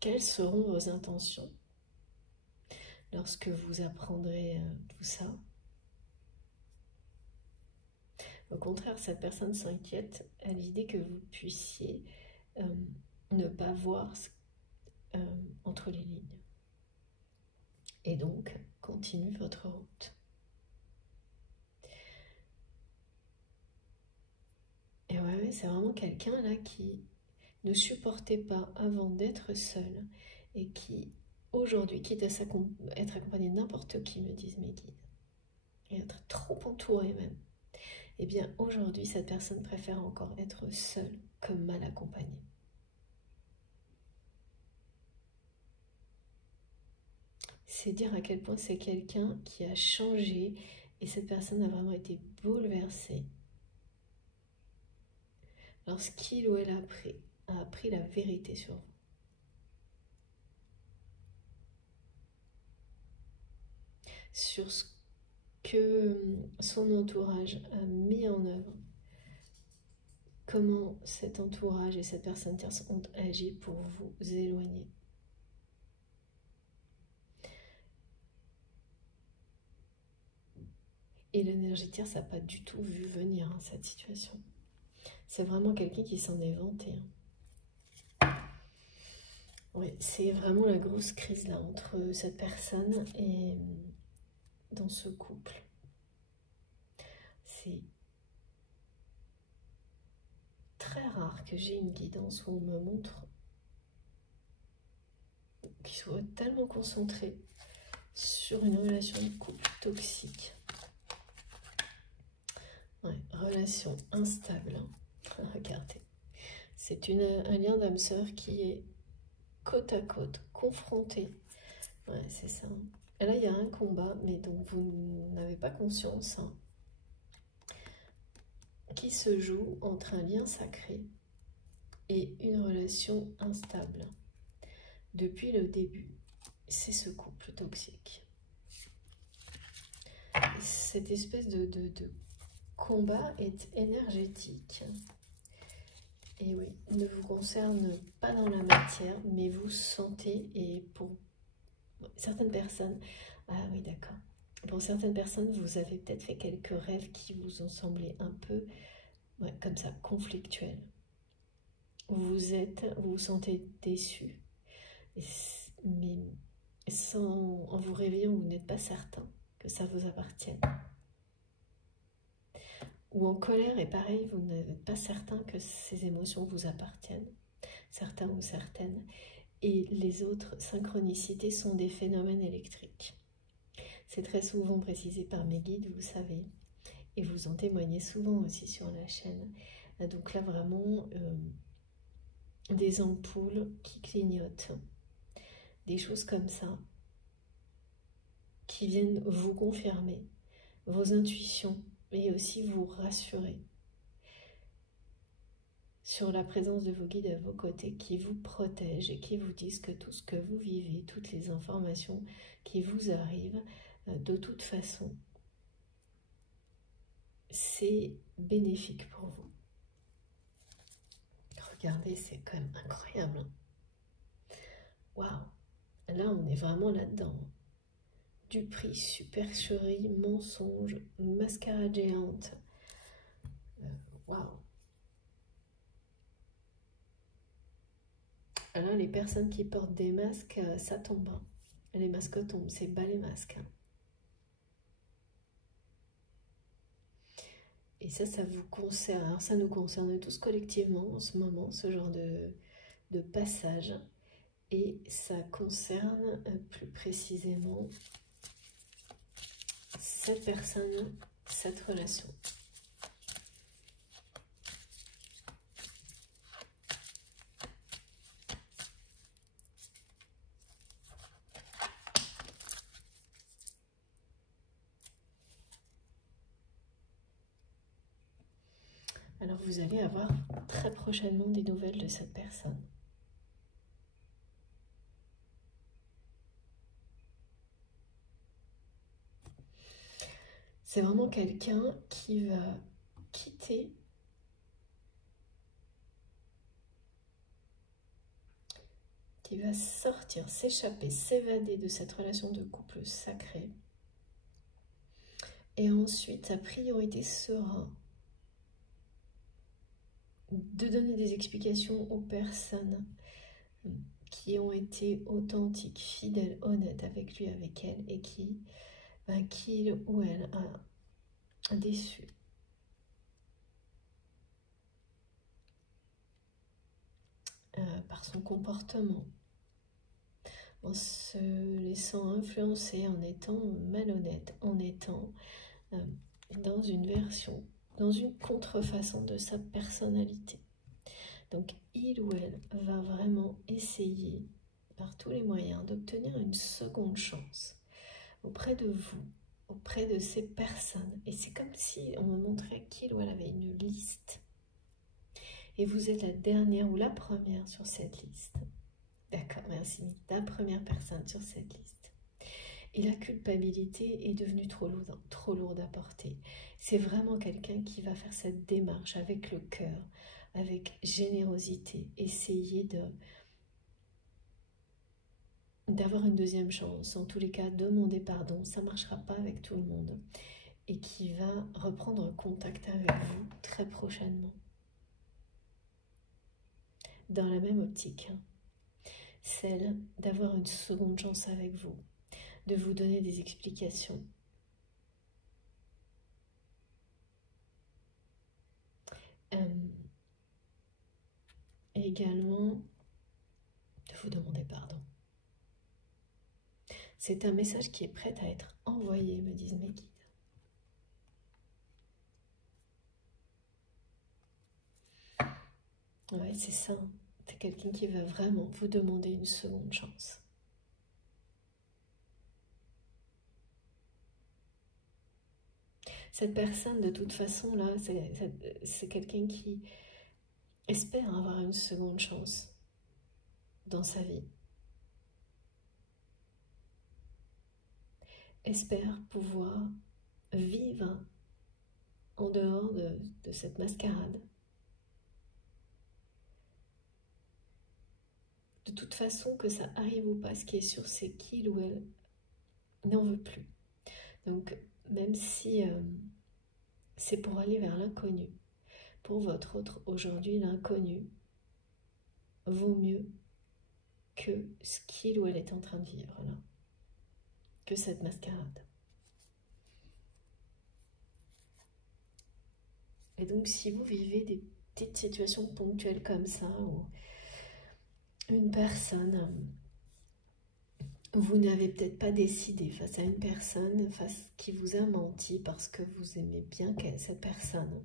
quelles seront vos intentions lorsque vous apprendrez tout ça. Au contraire, cette personne s'inquiète à l'idée que vous puissiez ne pas voir entre les lignes. Et donc, continue votre route. Et ouais, c'est vraiment quelqu'un là qui ne supportait pas avant d'être seul et qui, aujourd'hui, quitte à être accompagné de n'importe qui, me disent mes guides, et être trop entouré même, eh bien, aujourd'hui, cette personne préfère encore être seule que mal accompagnée. C'est dire à quel point c'est quelqu'un qui a changé et cette personne a vraiment été bouleversée lorsqu'il ou elle a appris la vérité sur vous. Sur ce que son entourage a mis en œuvre, comment cet entourage et cette personne tierce ont agi pour vous éloigner. Et l'énergie tierce n'a pas du tout vu venir cette situation. C'est vraiment quelqu'un qui s'en est vanté. Oui, c'est vraiment la grosse crise là entre cette personne et dans ce couple. C'est très rare que j'ai une guidance où on me montre qu'il soit tellement concentré sur une relation de couple toxique. Ouais, relation instable. Regardez. C'est un lien d'âme sœur qui est côte à côte, confronté. Ouais, c'est ça. Et là, il y a un combat, mais dont vous n'avez pas conscience, hein, qui se joue entre un lien sacré et une relation instable. Depuis le début, c'est ce couple toxique. Cette espèce de combat est énergétique. Et oui, ne vous concerne pas dans la matière, mais vous sentez, et pour certaines personnes, ah oui d'accord, pour certaines personnes, vous avez peut-être fait quelques rêves qui vous ont semblé un peu, ouais, comme ça, conflictuels. Vous vous sentez déçu, mais en vous réveillant, vous n'êtes pas certain que ça vous appartienne. Ou en colère, et pareil, vous n'êtes pas certain que ces émotions vous appartiennent, certains ou certaines. Et les autres synchronicités sont des phénomènes électriques. C'est très souvent précisé par mes guides, vous savez, et vous en témoignez souvent aussi sur la chaîne. Donc là, vraiment, des ampoules qui clignotent, des choses comme ça, qui viennent vous confirmer vos intuitions, mais aussi vous rassurer sur la présence de vos guides à vos côtés qui vous protègent et qui vous disent que tout ce que vous vivez, toutes les informations qui vous arrivent, de toute façon, c'est bénéfique pour vous. Regardez, c'est quand même incroyable. Waouh! Là, on est vraiment là-dedans. Duperie, supercherie, mensonge, mascarade géante. Waouh! Alors, les personnes qui portent des masques, ça tombe. Hein. Les masques tombent, c'est bas les masques. Hein. Et ça vous concerne. Alors, ça nous concerne tous collectivement en ce moment, ce genre de passage. Et ça concerne plus précisément cette personne, cette relation. Alors vous allez avoir très prochainement des nouvelles de cette personne. C'est vraiment quelqu'un qui va quitter qui va sortir, s'échapper, s'évader de cette relation de couple sacrée. Et ensuite, sa priorité sera de donner des explications aux personnes qui ont été authentiques, fidèles, honnêtes avec lui, avec elle, et qu'il ou elle a déçu. Par son comportement, en se laissant influencer, en étant malhonnête, en étant dans une version, dans une contrefaçon de sa personnalité. Donc il ou elle va vraiment essayer par tous les moyens d'obtenir une seconde chance auprès de vous, auprès de ces personnes. Et c'est comme si on me montrait qu'il ou elle avait une liste. Et vous êtes la dernière ou la première sur cette liste. D'accord, merci. La première personne sur cette liste. Et la culpabilité est devenue trop lourde à porter. C'est vraiment quelqu'un qui va faire cette démarche avec le cœur, avec générosité, essayer d'avoir une deuxième chance. En tous les cas, demander pardon, ça ne marchera pas avec tout le monde. Et qui va reprendre contact avec vous très prochainement. Dans la même optique, hein. Celle d'avoir une seconde chance avec vous, de vous donner des explications. Et également de vous demander pardon. C'est un message qui est prêt à être envoyé, me disent mes guides. Ouais, c'est ça. C'est quelqu'un qui va vraiment vous demander une seconde chance. Cette personne, de toute façon, là, c'est quelqu'un qui espère avoir une seconde chance dans sa vie. Espère pouvoir vivre en dehors de cette mascarade. De toute façon, que ça arrive ou pas, ce qui est sûr, c'est qu'il ou elle n'en veut plus. Donc, même si c'est pour aller vers l'inconnu, pour votre autre aujourd'hui, l'inconnu vaut mieux que ce qu'il ou elle est en train de vivre là, que cette mascarade. Et donc, si vous vivez des petites situations ponctuelles comme ça, ou une personne, vous n'avez peut-être pas décidé face à une personne qui vous a menti parce que vous aimez bien cette personne,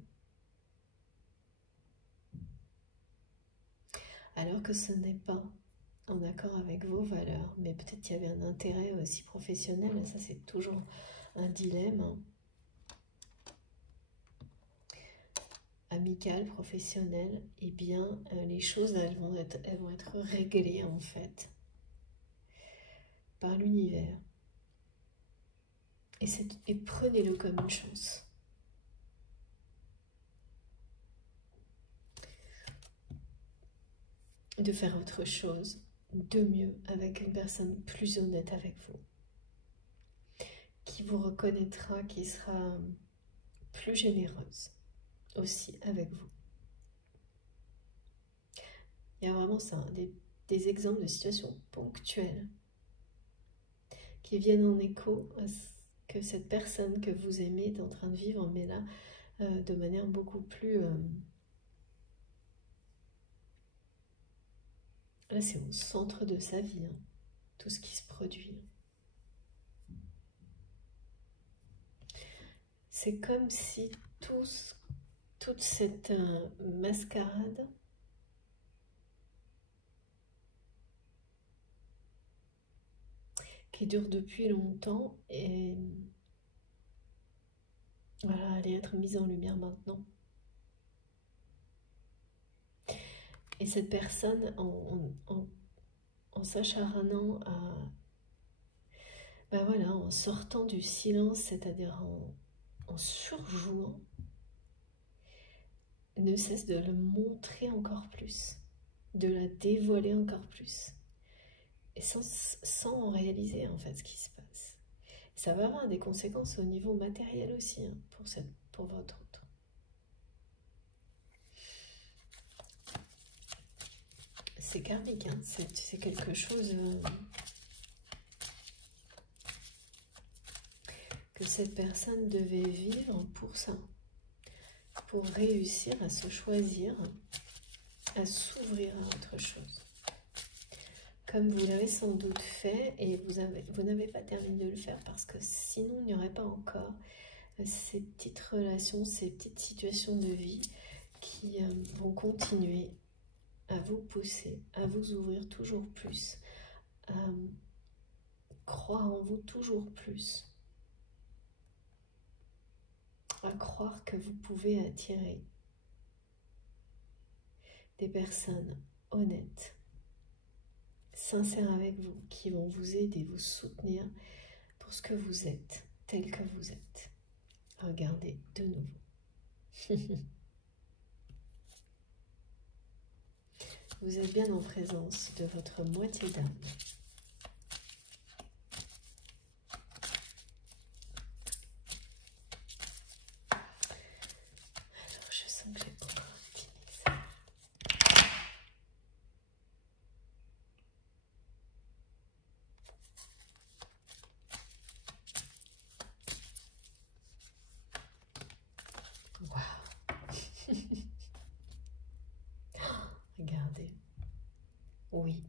alors que ce n'est pas en accord avec vos valeurs, mais peut-être qu'il y avait un intérêt aussi professionnel, et ça c'est toujours un dilemme, amical, professionnel, et bien les choses elles vont être réglées en fait par l'univers. Et prenez-le comme une chance. De faire autre chose, de mieux, avec une personne plus honnête avec vous, qui vous reconnaîtra, qui sera plus généreuse aussi avec vous. Il y a vraiment ça, des exemples de situations ponctuelles qui viennent en écho à ce que cette personne que vous aimez est en train de vivre, mais là, de manière beaucoup plus... là, c'est au centre de sa vie, hein, tout ce qui se produit. C'est comme si toute cette mascarade qui dure depuis longtemps et voilà, allait être mise en lumière maintenant. Et cette personne, en s'acharnant ben voilà, en sortant du silence, c'est-à-dire en surjouant, ne cesse de le montrer encore plus, de la dévoiler encore plus, et sans en réaliser en fait ce qui se passe. Ça va avoir des conséquences au niveau matériel aussi, hein, pour votre autre. C'est karmique, hein, c'est quelque chose que cette personne devait vivre pour ça, pour réussir à se choisir, à s'ouvrir à autre chose. Comme vous l'avez sans doute fait, et vous n'avez pas terminé de le faire, parce que sinon il n'y aurait pas encore ces petites relations, ces petites situations de vie qui vont continuer à vous pousser, à vous ouvrir toujours plus, à croire en vous toujours plus, à croire que vous pouvez attirer des personnes honnêtes, sincères avec vous, qui vont vous aider, vous soutenir pour ce que vous êtes, tel que vous êtes. Regardez de nouveau. Vous êtes bien en présence de votre moitié d'âme. Alors, je sens que j'ai encore un petit message. Waouh. Regardez. Oui.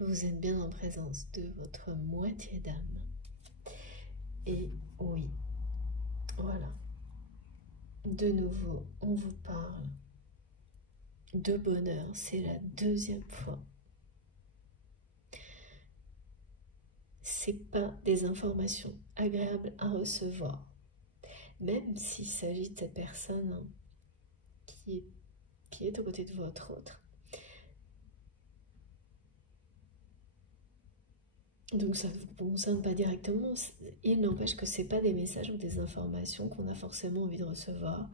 Vous êtes bien en présence de votre moitié d'âme. Et oui. Voilà. De nouveau, on vous parle de bonheur. C'est la deuxième fois. C'est pas des informations agréables à recevoir. Même s'il s'agit de cette personne qui est aux côtés de votre autre. Donc ça ne vous concerne pas directement, il n'empêche que ce n'est pas des messages ou des informations qu'on a forcément envie de recevoir,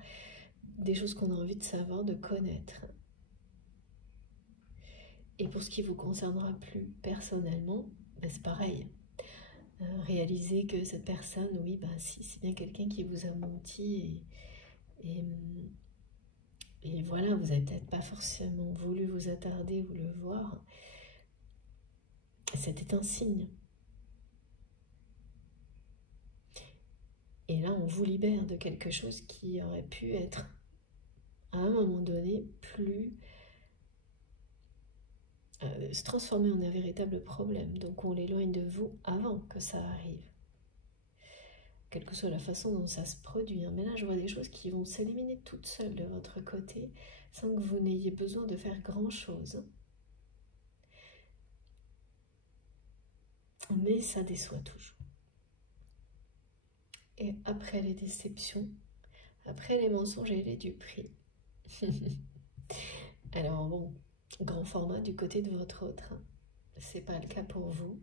des choses qu'on a envie de savoir, de connaître. Et pour ce qui vous concernera plus personnellement, ben c'est pareil. Réalisez que cette personne, oui, ben si, c'est bien quelqu'un qui vous a menti et voilà, vous n'avez peut-être pas forcément voulu vous attarder ou le voir. C'était un signe. Et là, on vous libère de quelque chose qui aurait pu être, à un moment donné, se transformer en un véritable problème. Donc on l'éloigne de vous avant que ça arrive. Quelle que soit la façon dont ça se produit. Mais là, je vois des choses qui vont s'éliminer toutes seules de votre côté, sans que vous n'ayez besoin de faire grand-chose. Mais ça déçoit toujours. Et après les déceptions, après les mensonges et les duperies. Alors bon, grand format du côté de votre autre, c'est pas le cas pour vous.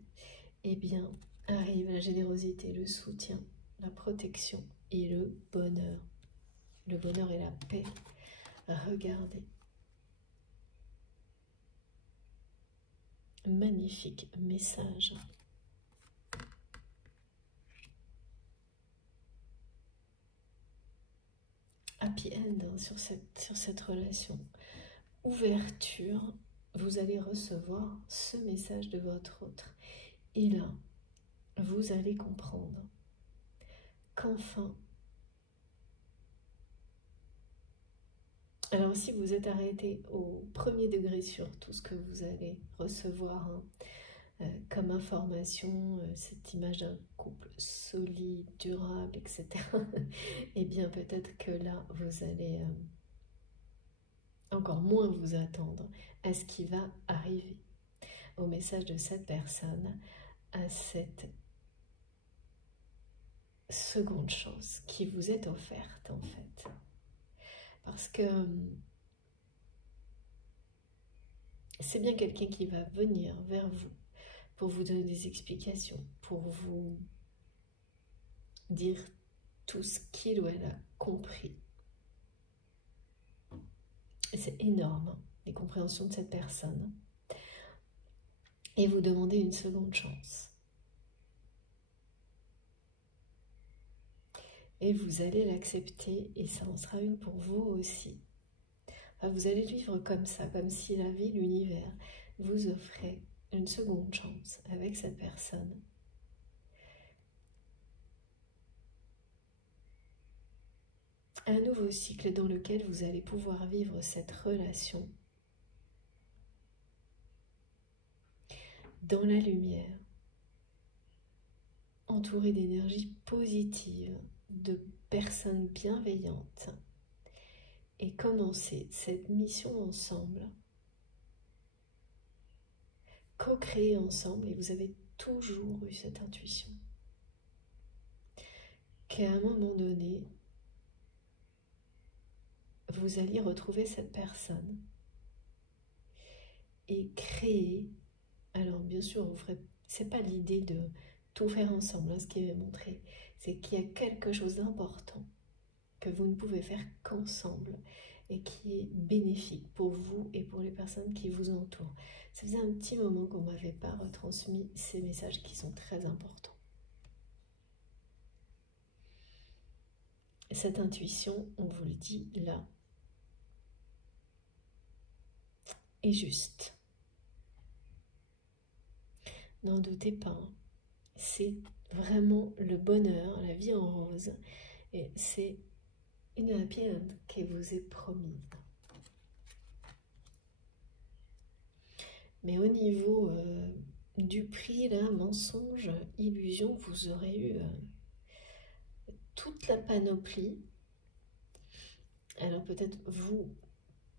Eh bien, arrive la générosité, le soutien, la protection et le bonheur. Le bonheur et la paix. Regardez. Magnifique message. Happy end sur cette relation. Ouverture, vous allez recevoir ce message de votre autre. Et là, vous allez comprendre qu'enfin, alors si vous êtes arrêté au premier degré sur tout ce que vous allez recevoir comme information, cette image d'un couple solide, durable, etc., eh bien peut-être que là, vous allez encore moins vous attendre à ce qui va arriver, au message de cette personne, à cette seconde chance qui vous est offerte en fait. Parce que c'est bien quelqu'un qui va venir vers vous pour vous donner des explications, pour vous dire tout ce qu'il ou elle a compris. Et c'est énorme, les compréhensions de cette personne. Et vous demandez une seconde chance. Et vous allez l'accepter et ça en sera une pour vous aussi. Enfin, vous allez vivre comme ça, comme si la vie, l'univers vous offrait une seconde chance avec cette personne. Un nouveau cycle dans lequel vous allez pouvoir vivre cette relation dans la lumière, entouré d'énergie positive, de personnes bienveillantes, et commencer cette mission ensemble, co-créer ensemble, et vous avez toujours eu cette intuition, qu'à un moment donné, vous alliez retrouver cette personne et créer. Alors bien sûr, vous ferez, c'est pas l'idée de tout faire ensemble, hein, ce qui est montré, c'est qu'il y a quelque chose d'important que vous ne pouvez faire qu'ensemble et qui est bénéfique pour vous et pour les personnes qui vous entourent. Ça faisait un petit moment qu'on ne m'avait pas retransmis ces messages qui sont très importants. Et cette intuition, on vous le dit là, est juste. N'en doutez pas, hein. C'est vraiment le bonheur, la vie en rose, et c'est une happy end qui vous est promise. Mais au niveau du prix, là, mensonge, illusion, vous aurez eu toute la panoplie. Alors peut-être vous,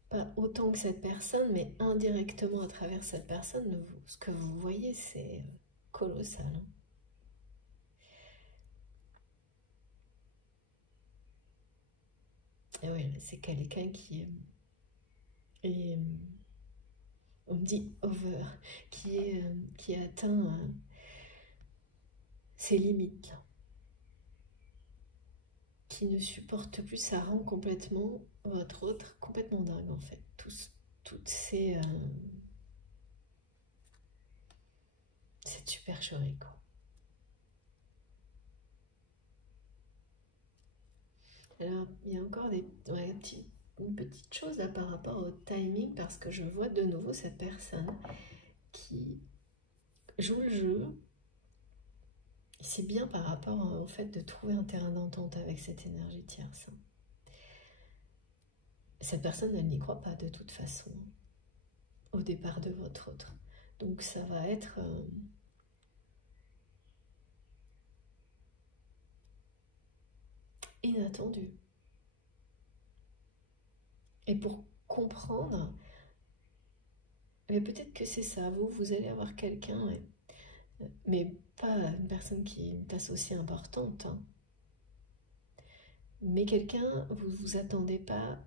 pas autant que cette personne, mais indirectement à travers cette personne, ce que vous voyez, c'est colossal. Hein. Et oui, c'est quelqu'un qui est, on me dit over, qui atteint ses limites, là, qui ne supporte plus, ça rend complètement votre autre complètement dingue en fait. Toutes ces cette supercherie quoi. Alors il y a encore une petite chose là par rapport au timing parce que je vois de nouveau cette personne qui joue le jeu. C'est bien par rapport au fait de trouver un terrain d'entente avec cette énergie tierce. Cette personne, elle n'y croit pas de toute façon au départ de votre autre. Donc ça va être inattendu. Et pour comprendre, mais peut-être que c'est ça, vous allez avoir quelqu'un, mais pas une personne qui est aussi importante, hein, mais quelqu'un, vous ne vous attendez pas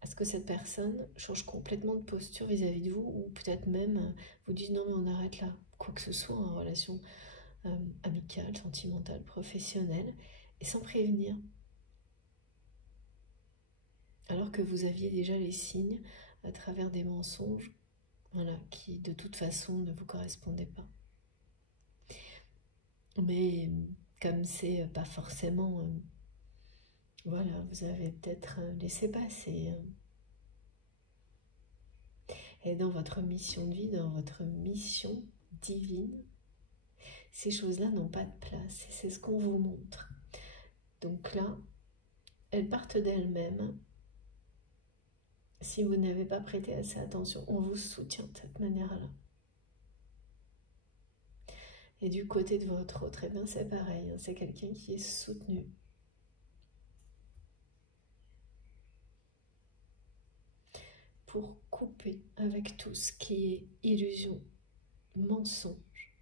à ce que cette personne change complètement de posture vis-à-vis de vous, ou peut-être même vous dise non mais on arrête là, quoi que ce soit en relation amicale, sentimentale, professionnelle, et sans prévenir. Alors que vous aviez déjà les signes à travers des mensonges, voilà, qui de toute façon ne vous correspondaient pas. Mais comme c'est pas forcément, voilà, vous avez peut-être laissé passer. Et dans votre mission de vie, dans votre mission divine, ces choses-là n'ont pas de place. Et c'est ce qu'on vous montre. Donc là, elles partent d'elles-mêmes. Si vous n'avez pas prêté assez attention, on vous soutient de cette manière-là. Et du côté de votre autre, eh bien c'est pareil, hein, c'est quelqu'un qui est soutenu. Pour couper avec tout ce qui est illusion, mensonge.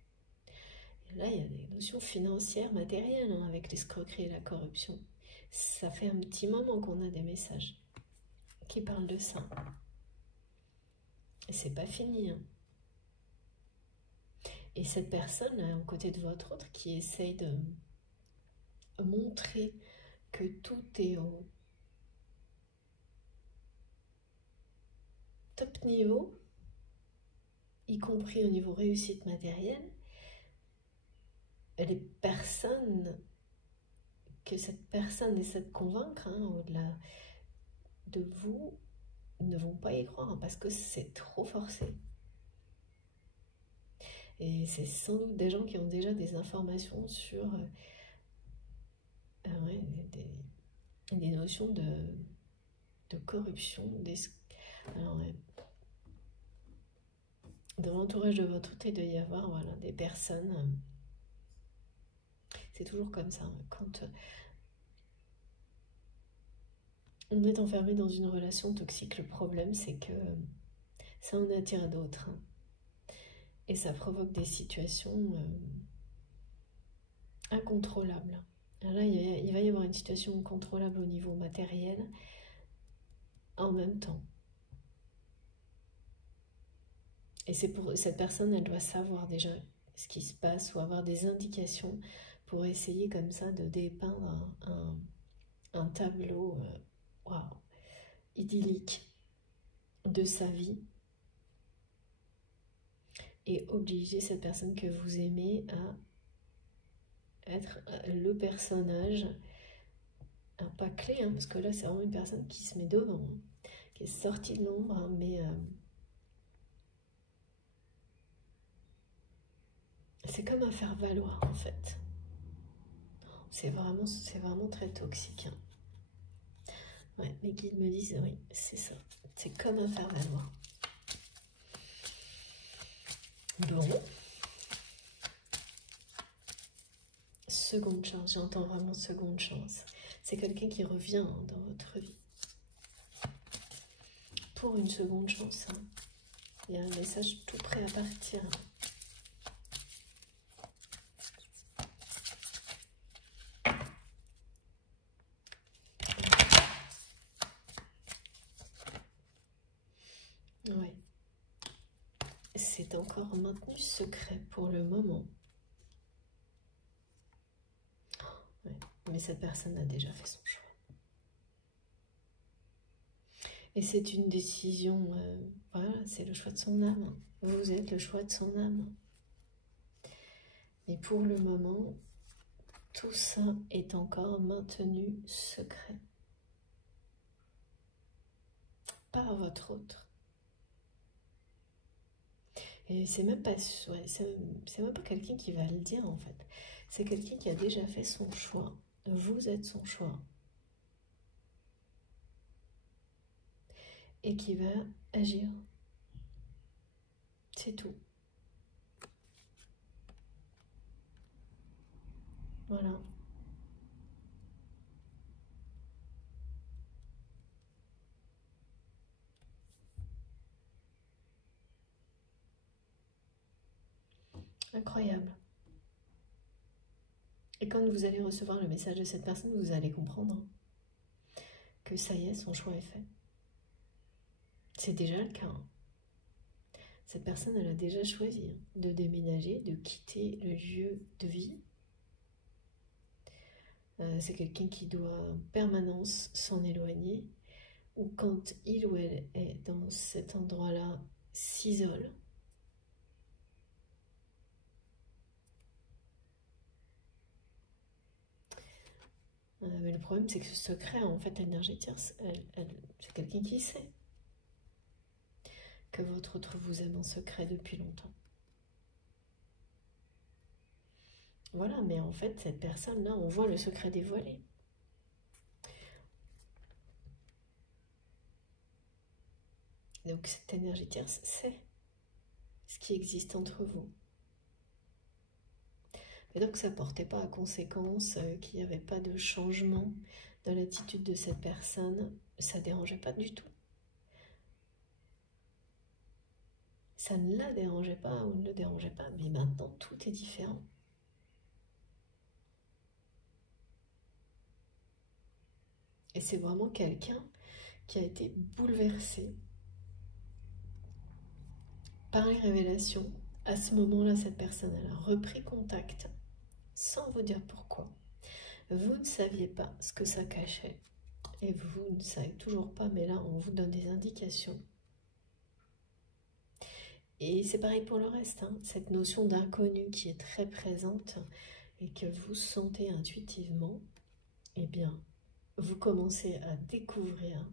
Et là, il y a des notions financières, matérielles, hein, avec l'escroquerie et la corruption. Ça fait un petit moment qu'on a des messages qui parlent de ça. Et c'est pas fini. Hein. Et cette personne, là, aux côtés de votre autre, qui essaye de montrer que tout est au top niveau, y compris au niveau réussite matérielle, les personnes que cette personne essaie de convaincre, hein, au-delà de vous, ne vont pas y croire, hein, parce que c'est trop forcé. Et c'est sans doute des gens qui ont déjà des informations sur ouais, des notions de corruption, alors, ouais, dans l'entourage de votre autre, il doit y avoir voilà, des personnes, c'est toujours comme ça, hein, quand on est enfermé dans une relation toxique, le problème c'est que ça en attire d'autres, hein, et ça provoque des situations incontrôlables. Alors là, il va y avoir une situation incontrôlable au niveau matériel en même temps. Et c'est pour cette personne, elle doit savoir déjà ce qui se passe ou avoir des indications pour essayer comme ça de dépeindre un tableau wow, idyllique de sa vie et obliger cette personne que vous aimez à être le personnage, pas clé, hein, parce que là c'est vraiment une personne qui se met devant, hein, qui est sortie de l'ombre, hein, mais c'est comme un faire valoir en fait. C'est vraiment très toxique. Hein. Ouais, mes guides me disent oui, c'est ça. C'est comme un faire valoir. Bon. Seconde chance, j'entends vraiment seconde chance. C'est quelqu'un qui revient dans votre vie. pour une seconde chance. Hein. Il y a un message tout prêt à partir. Ouais. C'est encore maintenu secret pour le moment. Ouais. Mais cette personne a déjà fait son choix. Et c'est une décision, voilà, c'est le choix de son âme. Vous êtes le choix de son âme. Mais pour le moment, tout ça est encore maintenu secret. Par votre autre. Et c'est même pas, ouais, c'est même pas quelqu'un qui va le dire en fait. C'est quelqu'un qui a déjà fait son choix. Vous êtes son choix. Et qui va agir. C'est tout. Voilà. Incroyable. Et quand vous allez recevoir le message de cette personne, vous allez comprendre que ça y est, son choix est fait. C'est déjà le cas. Cette personne, elle a déjà choisi de déménager, de quitter le lieu de vie. C'est quelqu'un qui doit en permanence s'en éloigner, ou quand il ou elle est dans cet endroit-là, s'isole. Mais le problème, c'est que ce secret, en fait, l'énergie tierce, c'est quelqu'un qui sait que votre autre vous aime en secret depuis longtemps. Voilà, mais en fait, cette personne-là, on voit le secret dévoilé. Donc, cette énergie tierce sait ce qui existe entre vous. Et donc, ça ne portait pas à conséquence qu'il n'y avait pas de changement dans l'attitude de cette personne. Ça ne dérangeait pas du tout. Ça ne la dérangeait pas ou ne le dérangeait pas. Mais maintenant, tout est différent. Et c'est vraiment quelqu'un qui a été bouleversé par les révélations. À ce moment-là, cette personne elle a repris contact sans vous dire pourquoi. Vous ne saviez pas ce que ça cachait. Et vous ne savez toujours pas, mais là, on vous donne des indications. Et c'est pareil pour le reste, hein. Cette notion d'inconnu qui est très présente et que vous sentez intuitivement, eh bien, vous commencez à découvrir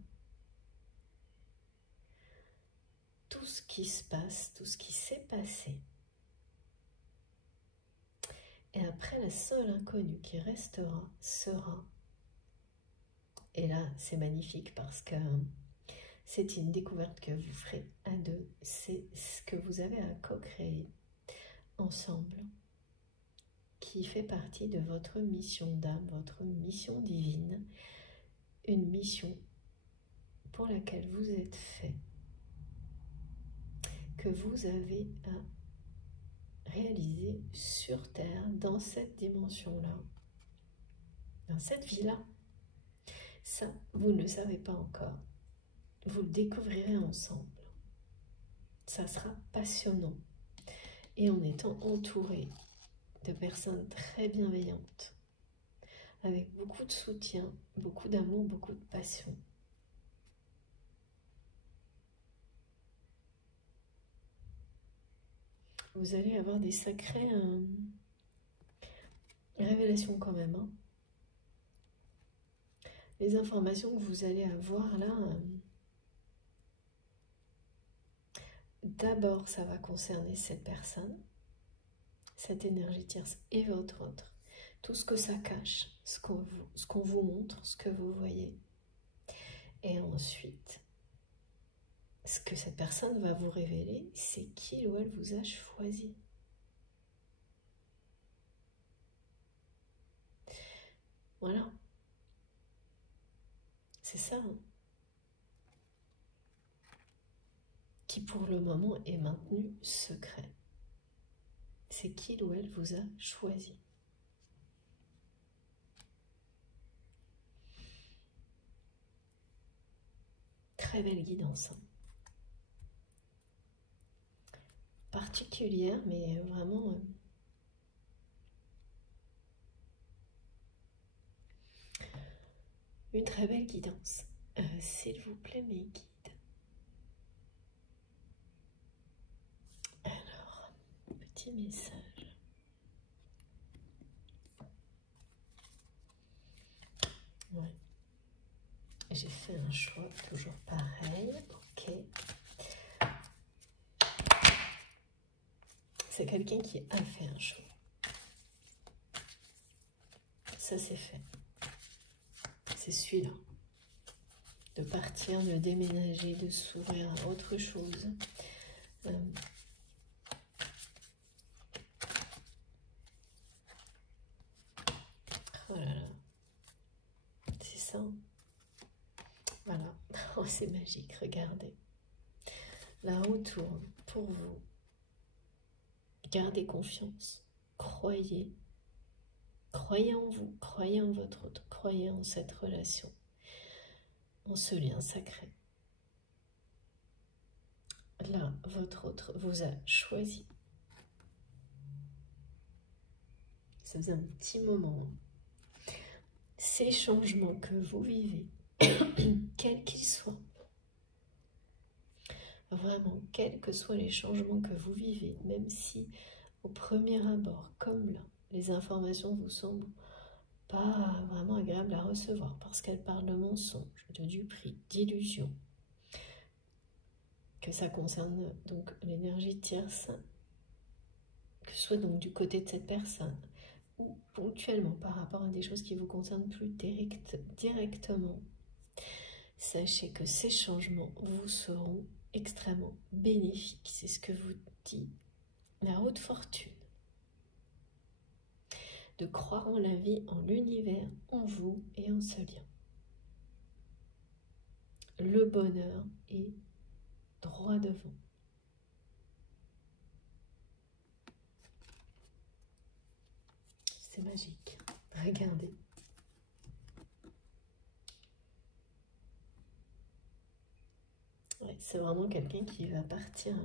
tout ce qui se passe, tout ce qui s'est passé. Et après, la seule inconnue qui restera sera, et là, c'est magnifique parce que c'est une découverte que vous ferez à deux. C'est ce que vous avez à co-créer ensemble, qui fait partie de votre mission d'âme, votre mission divine, une mission pour laquelle vous êtes fait, que vous avez à réaliser sur Terre, dans cette dimension-là, dans cette vie-là. Ça, vous ne le savez pas encore. Vous le découvrirez ensemble. Ça sera passionnant. Et en étant entouré de personnes très bienveillantes, avec beaucoup de soutien, beaucoup d'amour, beaucoup de passion. Vous allez avoir des sacrées révélations quand même. Hein. Les informations que vous allez avoir là, d'abord ça va concerner cette personne, cette énergie tierce et votre autre. Tout ce que ça cache, ce qu'on vous montre, ce que vous voyez. Et ensuite, ce que cette personne va vous révéler, c'est qu'il ou elle vous a choisi. Voilà. C'est ça. Hein. qui pour le moment est maintenu secret. C'est qu'il ou elle vous a choisi. Très belle guidance. Particulière, mais vraiment... une très belle guidance. S'il vous plaît, mes guides. Alors, petit message. Ouais. J'ai fait un choix toujours pareil. Ok. C'est quelqu'un qui a fait un choix. Ça, c'est fait. C'est celui-là. De partir, de déménager, de s'ouvrir à autre chose. Oh là là. C'est ça. Voilà. Oh, c'est magique. Regardez. La roue tourne pour vous. Gardez confiance. Croyez. Croyez en vous. Croyez en votre autre. Croyez en cette relation. En ce lien sacré. Là, votre autre vous a choisi. Ça faisait un petit moment. Ces changements que vous vivez, quels qu'ils soient, vraiment, quels que soient les changements que vous vivez, même si au premier abord, comme là, les informations vous semblent pas vraiment agréables à recevoir parce qu'elles parlent de mensonges, de duperie, d'illusion, que ça concerne donc l'énergie tierce, que ce soit donc du côté de cette personne ou ponctuellement par rapport à des choses qui vous concernent plus directement, sachez que ces changements vous seront extrêmement bénéfiques. C'est ce que vous dit la haute fortune. De croire en la vie, en l'univers, en vous et en ce lien. Le bonheur est droit devant. C'est magique. Regardez. Ouais, c'est vraiment quelqu'un qui va partir.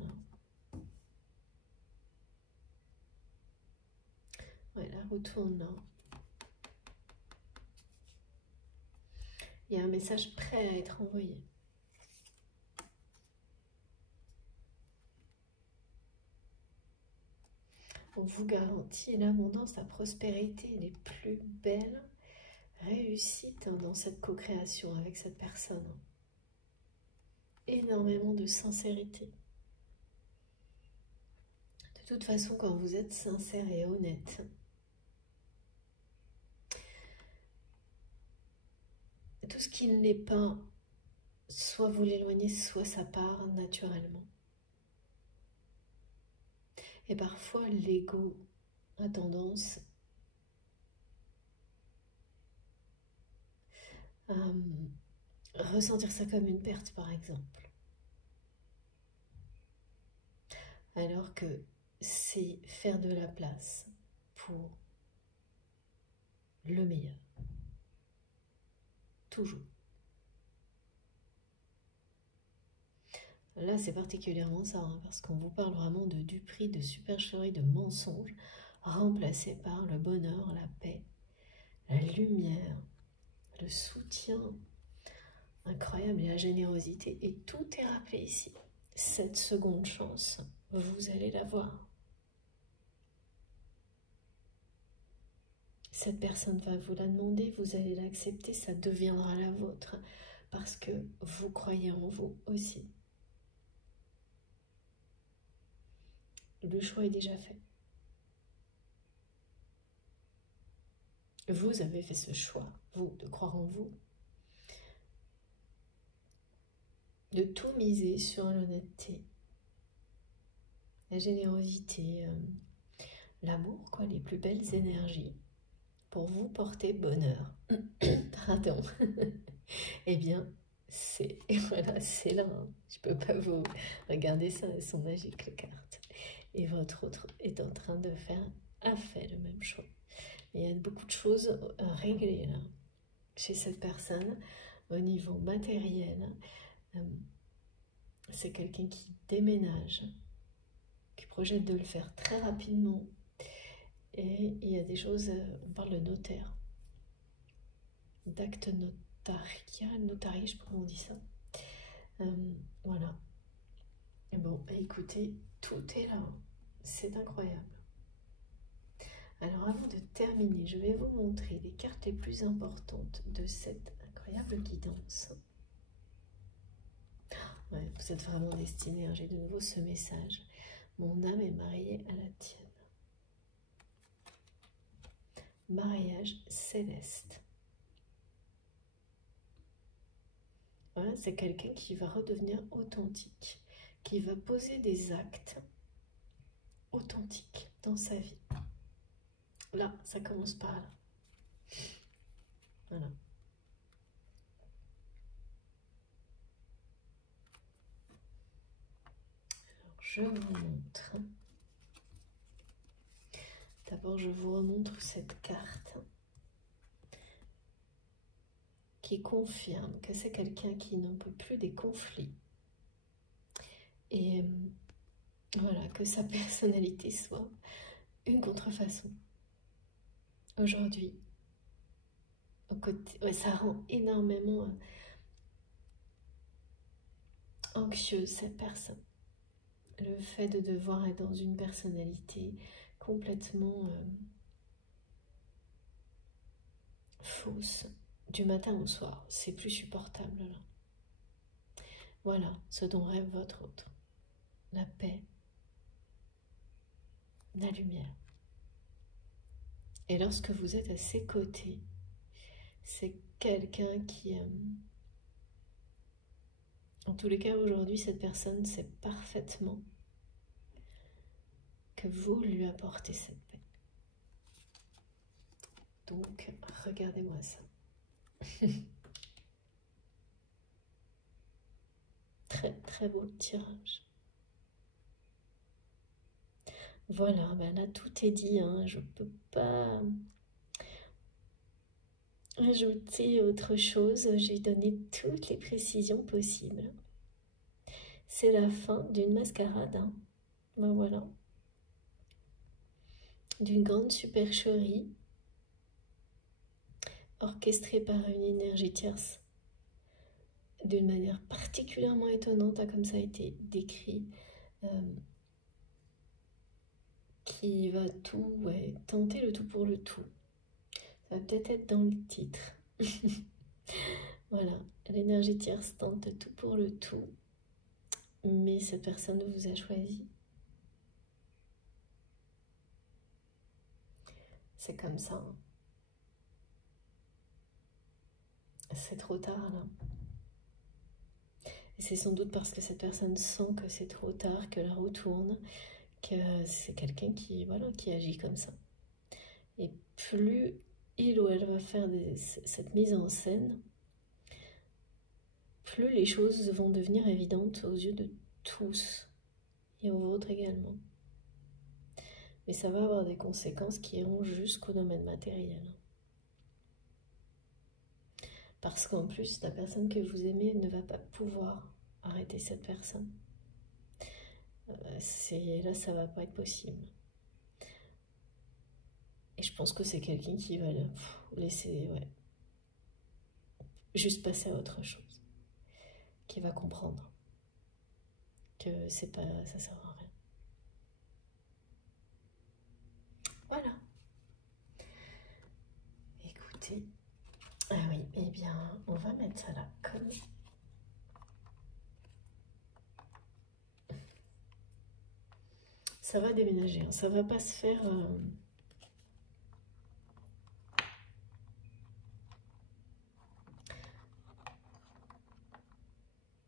Ouais, la roue tourne là. Il y a un message prêt à être envoyé. On vous garantit l'abondance, la prospérité, les plus belles réussites dans cette co-création avec cette personne. Énormément de sincérité. De toute façon, quand vous êtes sincère et honnête, tout ce qui n'est pas, soit vous l'éloignez, soit ça part naturellement. Et parfois, l'ego a tendance à ressentir ça comme une perte, par exemple. Alors que c'est faire de la place pour le meilleur. Toujours. Là, c'est particulièrement ça, hein, parce qu'on vous parle vraiment de duperie, de supercherie, de mensonges, remplacés par le bonheur, la paix, la lumière, le soutien incroyable et la générosité. Et tout est rappelé ici. Cette seconde chance, vous allez l'avoir. Cette personne va vous la demander, vous allez l'accepter, ça deviendra la vôtre, parce que vous croyez en vous aussi. Le choix est déjà fait. Vous avez fait ce choix, vous, de croire en vous, de tout miser sur l'honnêteté, la générosité, l'amour, quoi, les plus belles énergies pour vous porter bonheur. Pardon. Eh bien, voilà, c'est là. Hein. Je peux pas vous regarder ça, elles sont magiques les cartes. Et votre autre est en train de faire, a fait le même choix. Mais il y a beaucoup de choses à régler là, chez cette personne, au niveau matériel. C'est quelqu'un qui déménage, qui projette de le faire très rapidement. Et il y a des choses, on parle de notaire, d'acte notarié, je sais pas comment on dit ça. Voilà. Et bon, écoutez, tout est là. C'est incroyable. Alors avant de terminer, je vais vous montrer les cartes les plus importantes de cette incroyable guidance. Ouais, vous êtes vraiment destinés, hein, j'ai de nouveau ce message. Mon âme est mariée à la tienne. Mariage céleste. Ouais, c'est quelqu'un qui va redevenir authentique, qui va poser des actes authentiques dans sa vie. Là, ça commence par là. Voilà. Alors, je vous montre. D'abord, je vous remontre cette carte qui confirme que c'est quelqu'un qui n'en peut plus des conflits. Et voilà, que sa personnalité soit une contrefaçon. Aujourd'hui, ouais, ça rend énormément anxieuse cette personne. Le fait de devoir être dans une personnalité complètement fausse du matin au soir, c'est plus supportable là. Voilà ce dont rêve votre autre. La paix, la lumière. Et lorsque vous êtes à ses côtés, c'est quelqu'un qui... en tous les cas, aujourd'hui, cette personne sait parfaitement que vous lui apportez cette paix. Donc, regardez-moi ça. Très, très beau tirage. Voilà, ben là, tout est dit. Hein. Je ne peux pas ajouter autre chose. J'ai donné toutes les précisions possibles. C'est la fin d'une mascarade. Hein. Ben voilà. D'une grande supercherie orchestrée par une énergie tierce d'une manière particulièrement étonnante, comme ça a été décrit, qui va tout, ouais, tenter le tout pour le tout. Ça va peut-être être dans le titre. Voilà, l'énergie tierce tente tout pour le tout, mais cette personne vous a choisi. C'est comme ça. Hein. C'est trop tard là. Et c'est sans doute parce que cette personne sent que c'est trop tard, que la roue tourne, que c'est quelqu'un qui, voilà, qui agit comme ça. Et plus il ou elle va faire cette mise en scène, plus les choses vont devenir évidentes aux yeux de tous, et aux vôtres également. Mais ça va avoir des conséquences qui iront jusqu'au domaine matériel. Parce qu'en plus, la personne que vous aimez ne va pas pouvoir arrêter cette personne. Là, ça va pas être possible. Et je pense que c'est quelqu'un qui va laisser, ouais, juste passer à autre chose. Qui va comprendre que c'est pas, ça sert à rien. Voilà. Écoutez, ah oui, eh bien, on va mettre ça là comme... Ça va déménager, hein. Ça va pas se faire...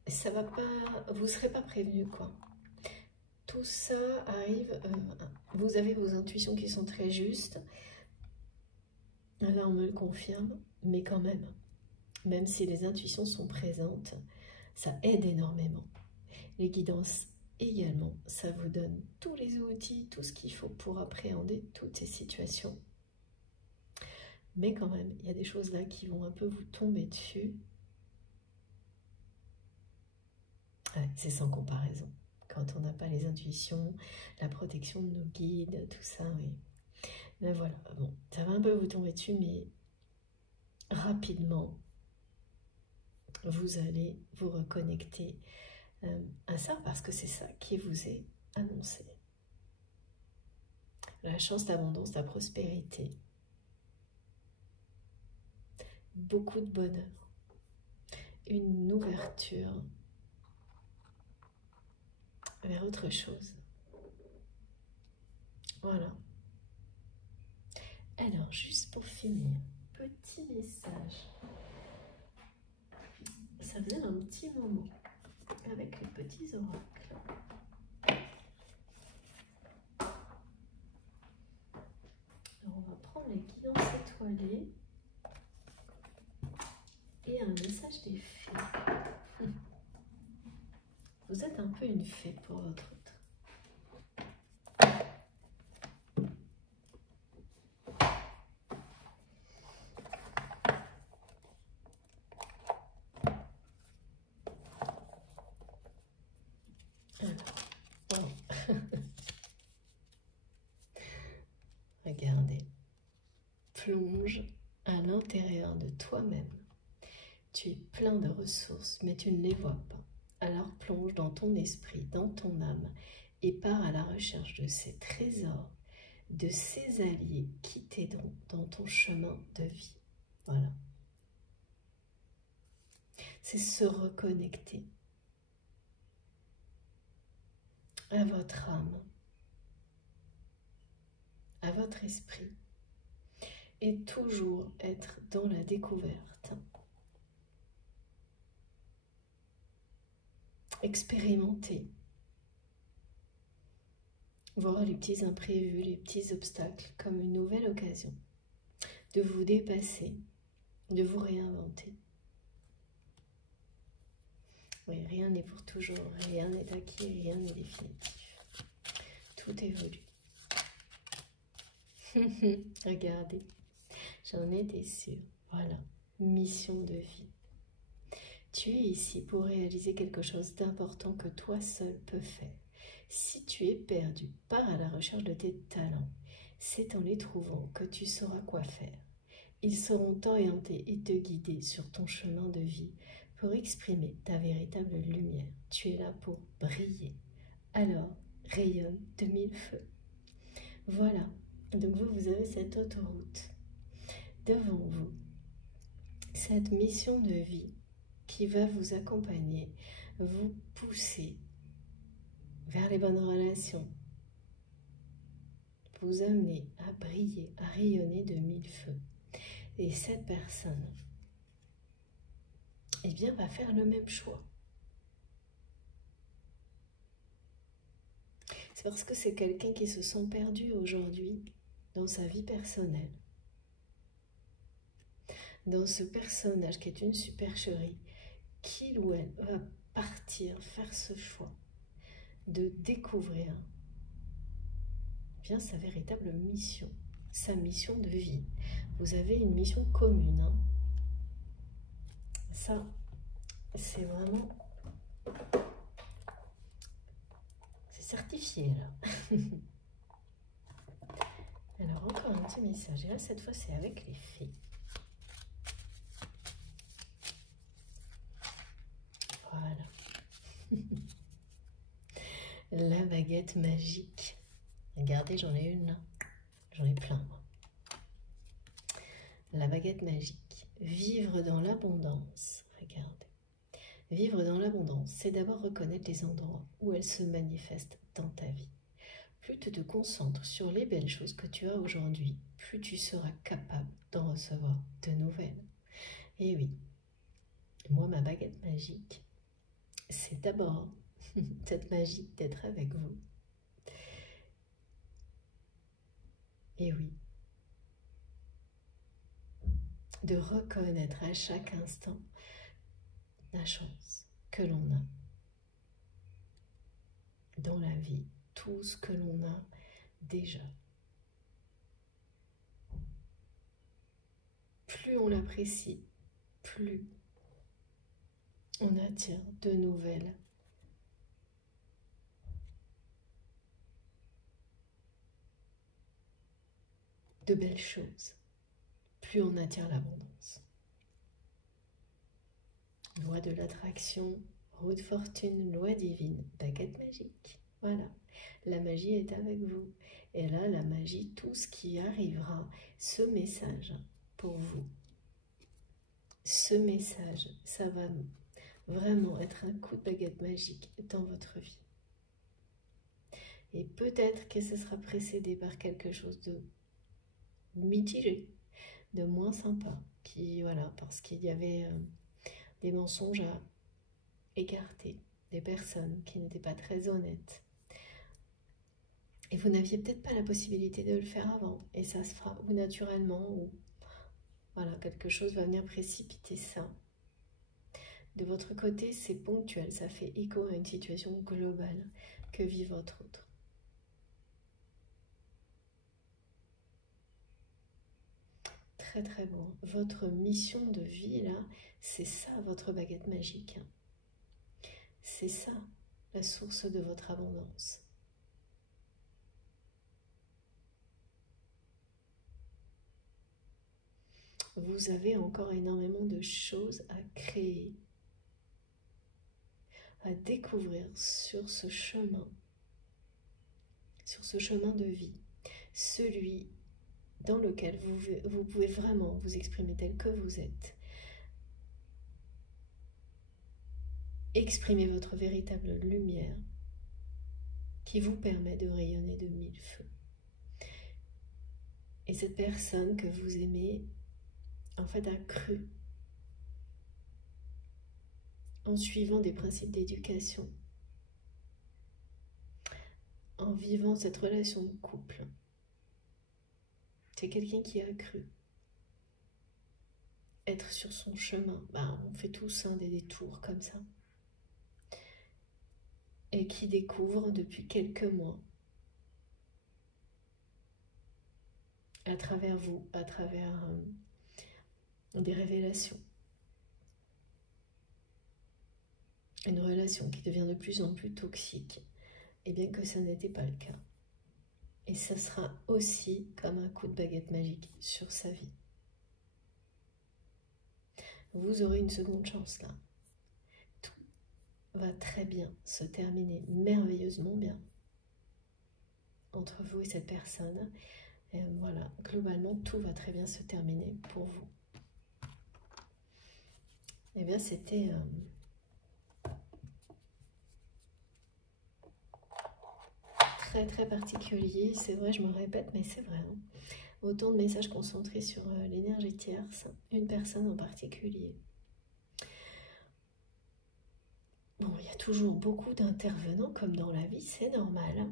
Ça va pas... Vous serez pas prévenu, quoi. Tout ça arrive... vous avez vos intuitions qui sont très justes. Là, on me le confirme, mais quand même, Même si les intuitions sont présentes, ça aide énormément. Les guidances également, ça vous donne tous les outils, tout ce qu'il faut pour appréhender toutes ces situations. Mais quand même, il y a des choses là qui vont un peu vous tomber dessus. Ouais, c'est sans comparaison. Quand on n'a pas les intuitions, la protection de nos guides, tout ça, oui. Mais voilà, bon, ça va un peu vous tomber dessus, mais rapidement, vous allez vous reconnecter à ça, parce que c'est ça qui vous est annoncé. La chance, l'abondance, la prospérité. Beaucoup de bonheur. Une ouverture vers autre chose. Voilà. Alors, juste pour finir, petit message. Ça faisait un petit moment avec les petits oracles. Alors, on va prendre les guidances étoilées et un message des fées. Vous êtes un peu une fée pour votre autre. Regardez, plonge à l'intérieur de toi-même. Tu es plein de ressources, mais tu ne les vois pas. Alors plonge dans ton esprit, dans ton âme, et pars à la recherche de ces trésors, de ces alliés qui t'aideront dans ton chemin de vie. Voilà. C'est se reconnecter à votre âme, à votre esprit, et toujours être dans la découverte. Expérimenter, voir les petits imprévus, les petits obstacles comme une nouvelle occasion de vous dépasser, de vous réinventer. Oui, rien n'est pour toujours, rien n'est acquis, rien n'est définitif. Tout évolue. Regardez, j'en étais sûre. Voilà, mission de vie. Tu es ici pour réaliser quelque chose d'important que toi seul peux faire. Si tu es perdu, pars à la recherche de tes talents. C'est en les trouvant que tu sauras quoi faire. Ils sauront t'orienter et te guider sur ton chemin de vie pour exprimer ta véritable lumière. Tu es là pour briller. Alors, rayonne de mille feux. Voilà, donc vous avez cette autoroute devant vous, cette mission de vie qui va vous accompagner, vous pousser vers les bonnes relations, vous amener à briller, à rayonner de mille feux. Et cette personne, eh bien, va faire le même choix. C'est parce que c'est quelqu'un qui se sent perdu aujourd'hui dans sa vie personnelle. Dans ce personnage qui est une supercherie, qu'il ou elle va partir, faire ce choix de découvrir bien sa véritable mission, sa mission de vie. Vous avez une mission commune. Hein. Ça, c'est vraiment... c'est certifié, là. Alors, encore un petit message. Et là, cette fois, c'est avec les fées. Voilà. La baguette magique. Regardez, j'en ai une là. J'en ai plein, moi. La baguette magique. Vivre dans l'abondance. Regardez. Vivre dans l'abondance, c'est d'abord reconnaître les endroits où elle se manifeste dans ta vie. Plus tu te concentres sur les belles choses que tu as aujourd'hui, plus tu seras capable d'en recevoir de nouvelles. Et oui, moi, ma baguette magique, c'est d'abord cette magie d'être avec vous. Et oui, de reconnaître à chaque instant la chance que l'on a dans la vie, tout ce que l'on a déjà. Plus on l'apprécie, plus on attire de nouvelles de belles choses, plus on attire l'abondance. Loi de l'attraction, roue de fortune, loi divine, baguette magique. Voilà, la magie est avec vous. Et là, la magie, tout ce qui arrivera, ce message pour vous, ce message, ça va vraiment être un coup de baguette magique dans votre vie. Et peut-être que ce sera précédé par quelque chose de mitigé, de moins sympa, voilà, parce qu'il y avait des mensonges à écarter, des personnes qui n'étaient pas très honnêtes. Et vous n'aviez peut-être pas la possibilité de le faire avant, et ça se fera ou naturellement, ou voilà, quelque chose va venir précipiter ça. De votre côté, c'est ponctuel, ça fait écho à une situation globale que vit votre autre. Très très bon. Votre mission de vie là, c'est ça votre baguette magique. C'est ça la source de votre abondance. Vous avez encore énormément de choses à créer, à découvrir sur ce chemin de vie, celui dans lequel vous pouvez vraiment vous exprimer tel que vous êtes. Exprimer votre véritable lumière qui vous permet de rayonner de mille feux. Et cette personne que vous aimez, en fait, a cru, en suivant des principes d'éducation, en vivant cette relation de couple. C'est quelqu'un qui a cru être sur son chemin. On fait tous des détours comme ça. Et qui découvre depuis quelques mois, à travers vous, à travers des révélations, une relation qui devient de plus en plus toxique, et bien que ça n'était pas le cas. Et ça sera aussi comme un coup de baguette magique sur sa vie. Vous aurez une seconde chance là. Tout va très bien se terminer, merveilleusement bien, entre vous et cette personne. Et voilà, globalement, tout va très bien se terminer pour vous. Eh bien, c'était très très particulier. C'est vrai, je me répète, mais c'est vrai. Hein. Autant de messages concentrés sur l'énergie tierce, une personne en particulier. Bon, il y a toujours beaucoup d'intervenants, comme dans la vie, c'est normal.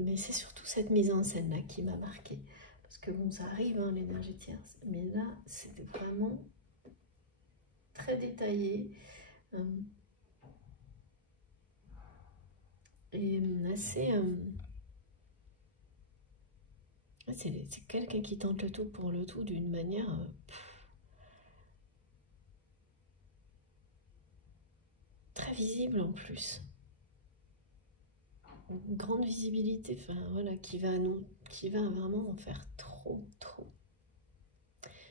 Mais c'est surtout cette mise en scène-là qui m'a marquée. Parce que bon, ça arrive, hein, l'énergie tierce. Mais là, c'était vraiment très détaillé. Et assez... c'est quelqu'un qui tente le tout pour le tout d'une manière... très visible en plus. Une grande visibilité, enfin voilà, qui va vraiment en faire trop.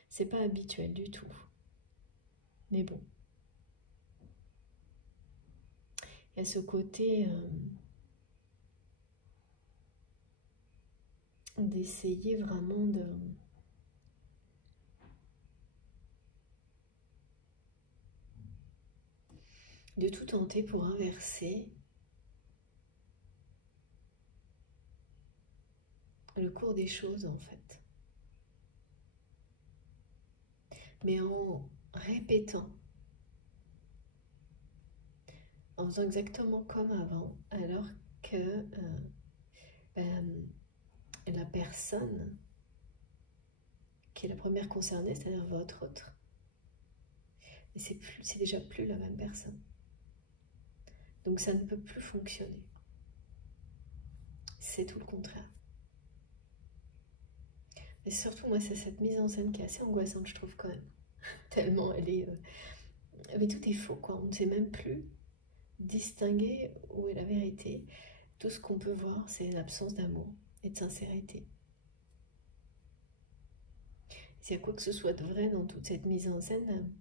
C'est pas habituel du tout. Mais bon. Il y a ce côté d'essayer vraiment de tout tenter pour inverser le cours des choses en fait. Mais en répétant, en faisant exactement comme avant, alors que la personne qui est la première concernée, c'est-à-dire votre autre. Et c'est déjà plus la même personne. Donc ça ne peut plus fonctionner. C'est tout le contraire. Et surtout, moi, c'est cette mise en scène qui est assez angoissante, je trouve, quand même. Tellement elle est... mais tout est faux, quoi. On ne sait même plus distinguer où est la vérité. Tout ce qu'on peut voir, c'est l'absence d'amour et de sincérité. S'il y a quoi que ce soit de vrai dans toute cette mise en scène,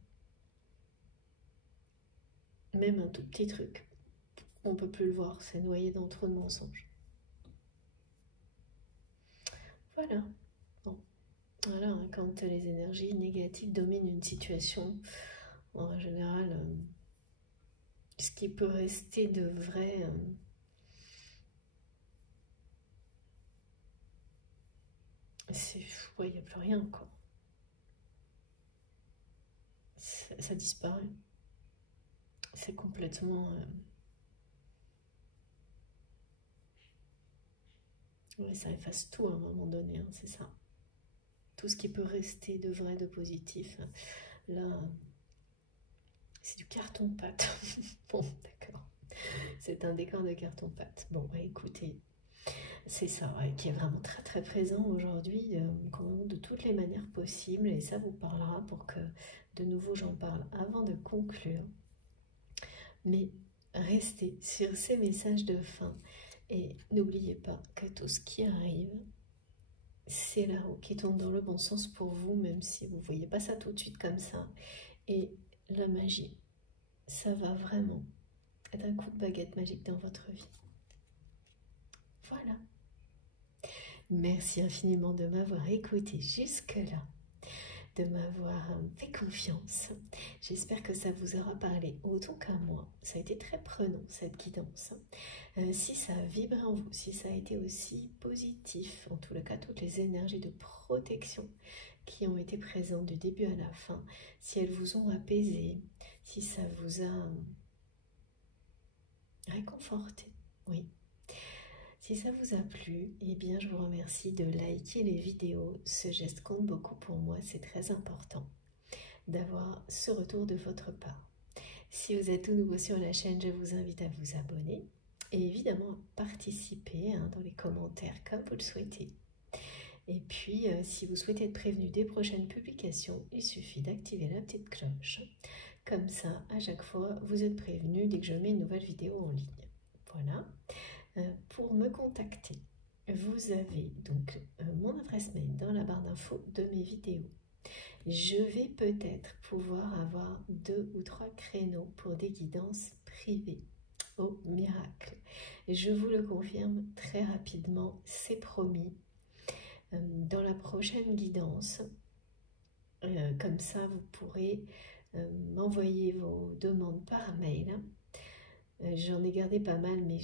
même un tout petit truc, on ne peut plus le voir, c'est noyé dans trop de mensonges. Voilà. Bon. Voilà, hein, quand les énergies négatives dominent une situation, en général, ce qui peut rester de vrai, il n'y a plus rien, quoi. Ça disparaît. C'est complètement... ouais, ça efface tout à un moment donné, hein, c'est ça. Tout ce qui peut rester de vrai, de positif, là, c'est du carton-pâte. Bon, d'accord. C'est un décor de carton-pâte. Bon, bah, écoutez, c'est ça, ouais, qui est vraiment très très présent aujourd'hui, de toutes les manières possibles, et ça vous parlera pour que de nouveau j'en parle avant de conclure. Mais restez sur ces messages de fin et n'oubliez pas que tout ce qui arrive, c'est la roue qui tourne dans le bon sens pour vous, même si vous ne voyez pas ça tout de suite comme ça. Et la magie, ça va vraiment être un coup de baguette magique dans votre vie. Voilà. Merci infiniment de m'avoir écouté jusque-là, de m'avoir fait confiance. J'espère que ça vous aura parlé autant qu'à moi. Ça a été très prenant, cette guidance. Si ça a vibré en vous, si ça a été aussi positif, en tout cas toutes les énergies de protection qui ont été présentes du début à la fin, si elles vous ont apaisé, si ça vous a réconforté, oui. Si ça vous a plu, eh bien je vous remercie de liker les vidéos. Ce geste compte beaucoup pour moi, c'est très important d'avoir ce retour de votre part. Si vous êtes tout nouveau sur la chaîne, je vous invite à vous abonner et évidemment à participer dans les commentaires comme vous le souhaitez. Et puis, si vous souhaitez être prévenu des prochaines publications, il suffit d'activer la petite cloche. Comme ça, à chaque fois, vous êtes prévenu dès que je mets une nouvelle vidéo en ligne. Voilà. Pour me contacter, vous avez donc mon adresse mail dans la barre d'infos de mes vidéos. Je vais peut-être pouvoir avoir 2 ou 3 créneaux pour des guidances privées. Au miracle. Je vous le confirme très rapidement, c'est promis. Dans la prochaine guidance, comme ça vous pourrez m'envoyer vos demandes par mail. J'en ai gardé pas mal, mais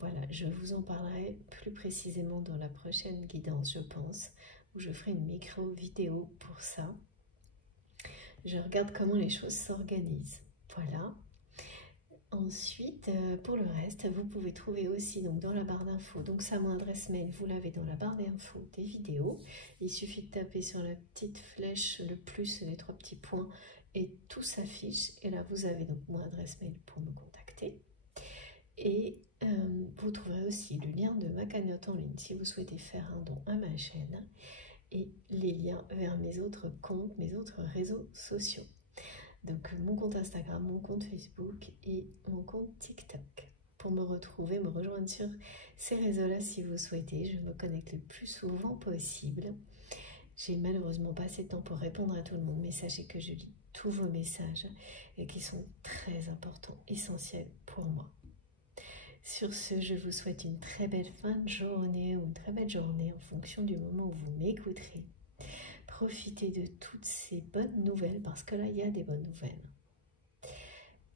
voilà, je vous en parlerai plus précisément dans la prochaine guidance, je pense, où je ferai une micro-vidéo pour ça. Je regarde comment les choses s'organisent. Voilà. Ensuite, pour le reste, vous pouvez trouver aussi donc, dans la barre d'infos, donc ça, mon adresse mail, vous l'avez dans la barre d'infos des vidéos. Il suffit de taper sur la petite flèche, le plus, les 3 petits points, et tout s'affiche. Et là, vous avez donc mon adresse mail pour me contacter. Et vous trouverez aussi le lien de ma cagnotte en ligne si vous souhaitez faire un don à ma chaîne et les liens vers mes autres comptes, mes autres réseaux sociaux. Donc mon compte Instagram, mon compte Facebook et mon compte TikTok. Pour me retrouver, me rejoindre sur ces réseaux-là si vous souhaitez. Je me connecte le plus souvent possible. J'ai malheureusement pas assez de temps pour répondre à tout le monde, mais sachez que je lis tous vos messages et qui sont très importants, essentiels pour moi. Sur ce, je vous souhaite une très belle fin de journée ou une très belle journée en fonction du moment où vous m'écouterez. Profitez de toutes ces bonnes nouvelles, parce que là, il y a des bonnes nouvelles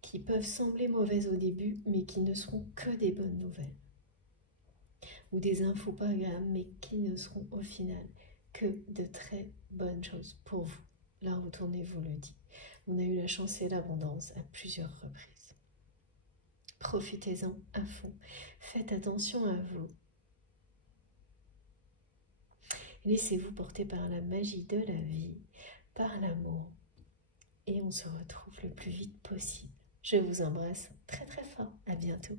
qui peuvent sembler mauvaises au début, mais qui ne seront que des bonnes nouvelles. Ou des infos pas agréables, mais qui ne seront au final que de très bonnes choses pour vous. La retournée vous le dit. On a eu la chance et l'abondance à plusieurs reprises. Profitez-en à fond. Faites attention à vous. Laissez-vous porter par la magie de la vie, par l'amour. Et on se retrouve le plus vite possible. Je vous embrasse très très fort. À bientôt.